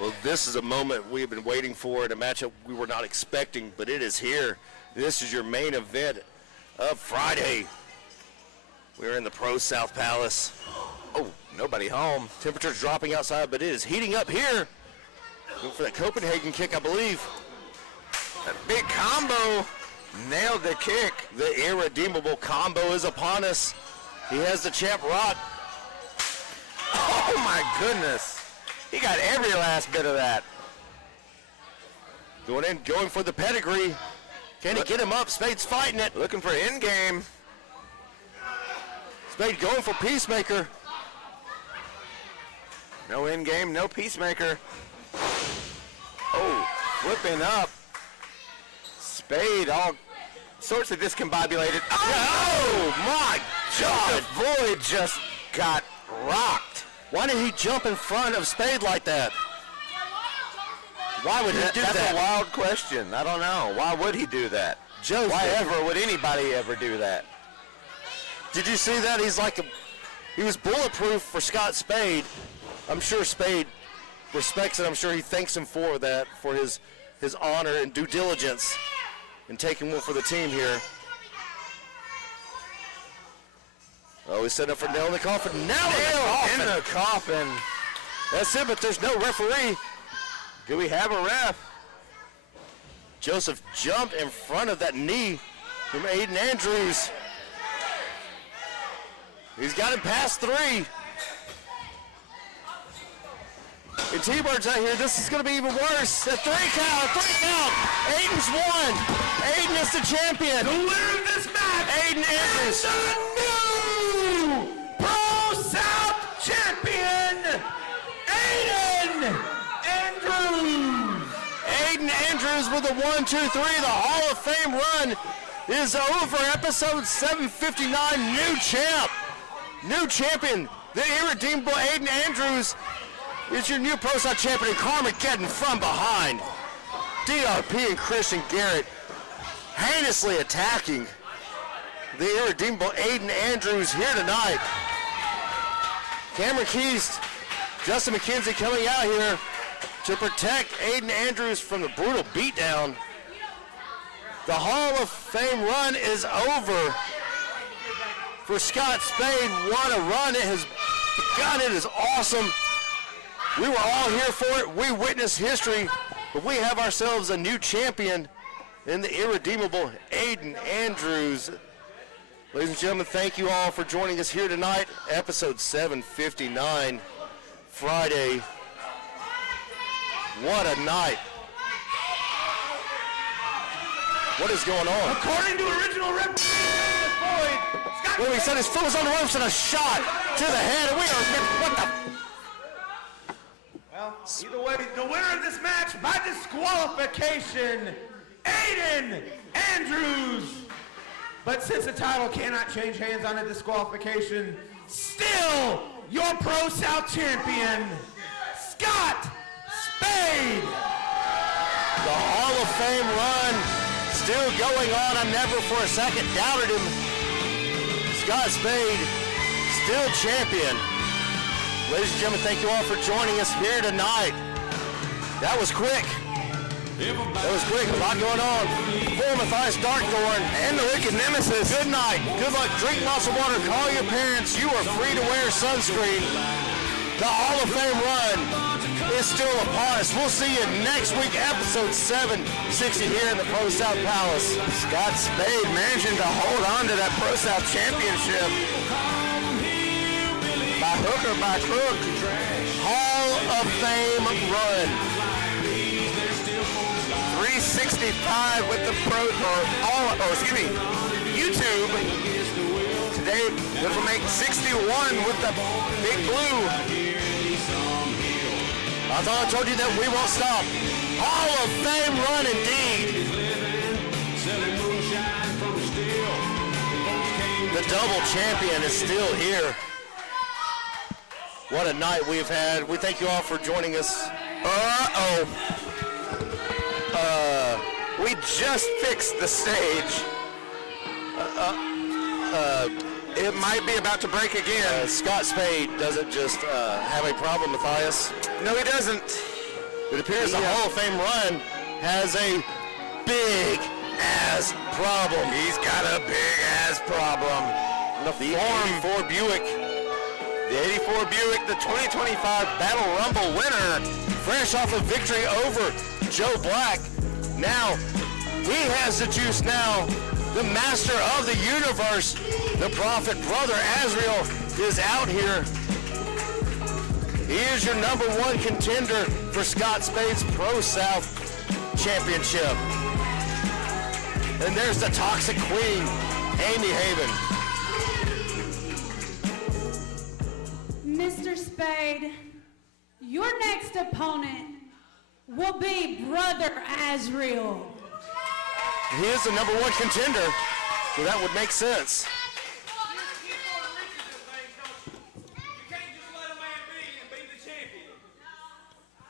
Well, this is a moment we have been waiting for in a matchup we were not expecting, but it is here. This is your main event of Friday. We're in the ProSouth Palace. Oh, nobody home. Temperature's dropping outside, but it is heating up here. Going for that Copenhagen kick, I believe. That big combo nailed the kick. The irredeemable combo is upon us. He has the champ rock. Oh my goodness. He got every last bit of that. Going in, going for the pedigree. Can he get him up? Spade's fighting it. Looking for in-game. Spade going for Peacemaker. No in-game, no Peacemaker. Oh, flipping up. Spade all sorts of discombobulated. Oh my God. Void just got rocked. Why did he jump in front of Spade like that? Why would he do That's that? a wild question. I don't know. Why would he do that? Joseph. Why ever would anybody ever do that? Did you see that? He was bulletproof for Scott Spade. I'm sure Spade respects it. I'm sure he thanks him for that, for his honor and due diligence in taking one for the team here. Oh, he's setting up for nail in the coffin. Nail in the coffin. That's it, but there's no referee. Do we have a ref? Joseph jumped in front of that knee from Aiden Andrews. He's got him past 3. And T-Bird's out here. This is going to be even worse. A 3 count. Aiden's won. Aiden is the champion. The winner of this match, Aiden Andrews. is the new ProSouth champion, Aiden Andrews. Aiden Andrews with a 1, 2, 3. The Hall of Fame run is over. Episode 759. New champ. New champion. The irredeemable Aiden Andrews is your new ProSouth champion. And Carmageddon from behind. DRP and Christian Garrett heinously attacking the irredeemable Aiden Andrews here tonight. Cameron Keys, Justin McKenzie coming out here to protect Aiden Andrews from the brutal beatdown. The Hall of Fame run is over for Scott Spade. What a run it has begun. It is awesome. We were all here for it. We witnessed history, but we have ourselves a new champion in the irredeemable Aiden Andrews. Ladies and gentlemen, thank you all for joining us here tonight. Episode 759, Friday. What a night. What is going on? According to original referee, Boyd, Scott Well, he said his foot was on the ropes and a shot to the head, and we are, what the? Well, either way, the winner of this match by disqualification, Aiden Andrews. but since the title cannot change hands on a disqualification, Still your ProSouth champion, Scott Spade. The Hall of Fame run still going on. I never for a second doubted him. Scott Spade, still champion. Ladies and gentlemen, thank you all for joining us here tonight. That was quick. That was quick. A lot going on. For Matthias Darkthorn and the Wicked Nemesis. Good night. Good luck. Drink lots of water. Call your parents. You are free to wear sunscreen. The Hall of Fame run is still upon us. We'll see you next week, episode 760 here in the ProSouth Palace. Scott Spade managing to hold on to that ProSouth championship. By hook or by crook. Hall of Fame run. 365 with the YouTube. Today, we'll make 61 with the Big Blue. I thought I told you that we won't stop. Hall of Fame run indeed. The double champion is still here. What a night we've had. We thank you all for joining us. We just fixed the stage. It might be about to break again. Scott Spade doesn't just have a problem, Matthias. No, he doesn't. It appears the Hall of Fame run has a big ass problem. He's got a big ass problem. The 84 Buick. The 84 Buick, the 2025 Battle Rumble winner. Fresh off a victory over Joe Black. Now, he has the juice now. The master of the universe, the prophet, brother Azrael, is out here. He is your number one contender for Scott Spade's ProSouth championship. And there's the toxic queen, Amy Haven. Mr. Spade, your next opponent will be Brother Azrael. He is the number one contender, so that would make sense.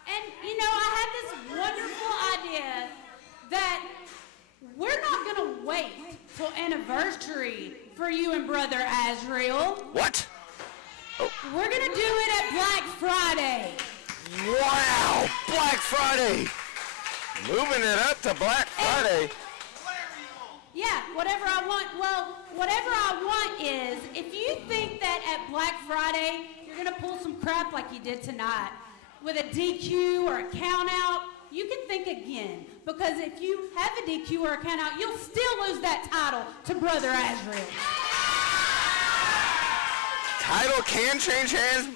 And, you know, I had this wonderful we're not going to wait till anniversary for you and Brother Azrael. What? Oh. We're going to do it at Black Friday. Wow, Black Friday. Moving it up to Black Friday. Yeah, whatever I want. Well, whatever I want is, if you think that at Black Friday you're going to pull some crap like you did tonight with a DQ or a count out, you can think again. Because if you have a DQ or a count out, you'll still lose that title to Brother Azrael. Title can change hands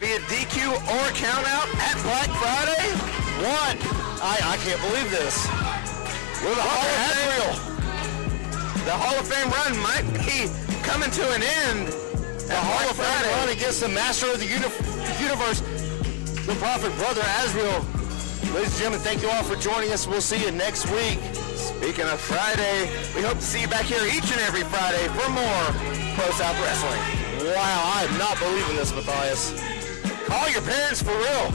via DQ or count out at Black Friday? What? I can't believe this. We're the Hall of Fame. The Hall of Fame run might be coming to an end. The Hall of Fame run against the Master of the Universe, the Prophet Brother Azrael. Ladies and gentlemen, thank you all for joining us. We'll see you next week. Speaking of Friday, we hope to see you back here each and every Friday for more ProSouth Wrestling. Wow, I'm not believing this, Matthias. Call your parents for real.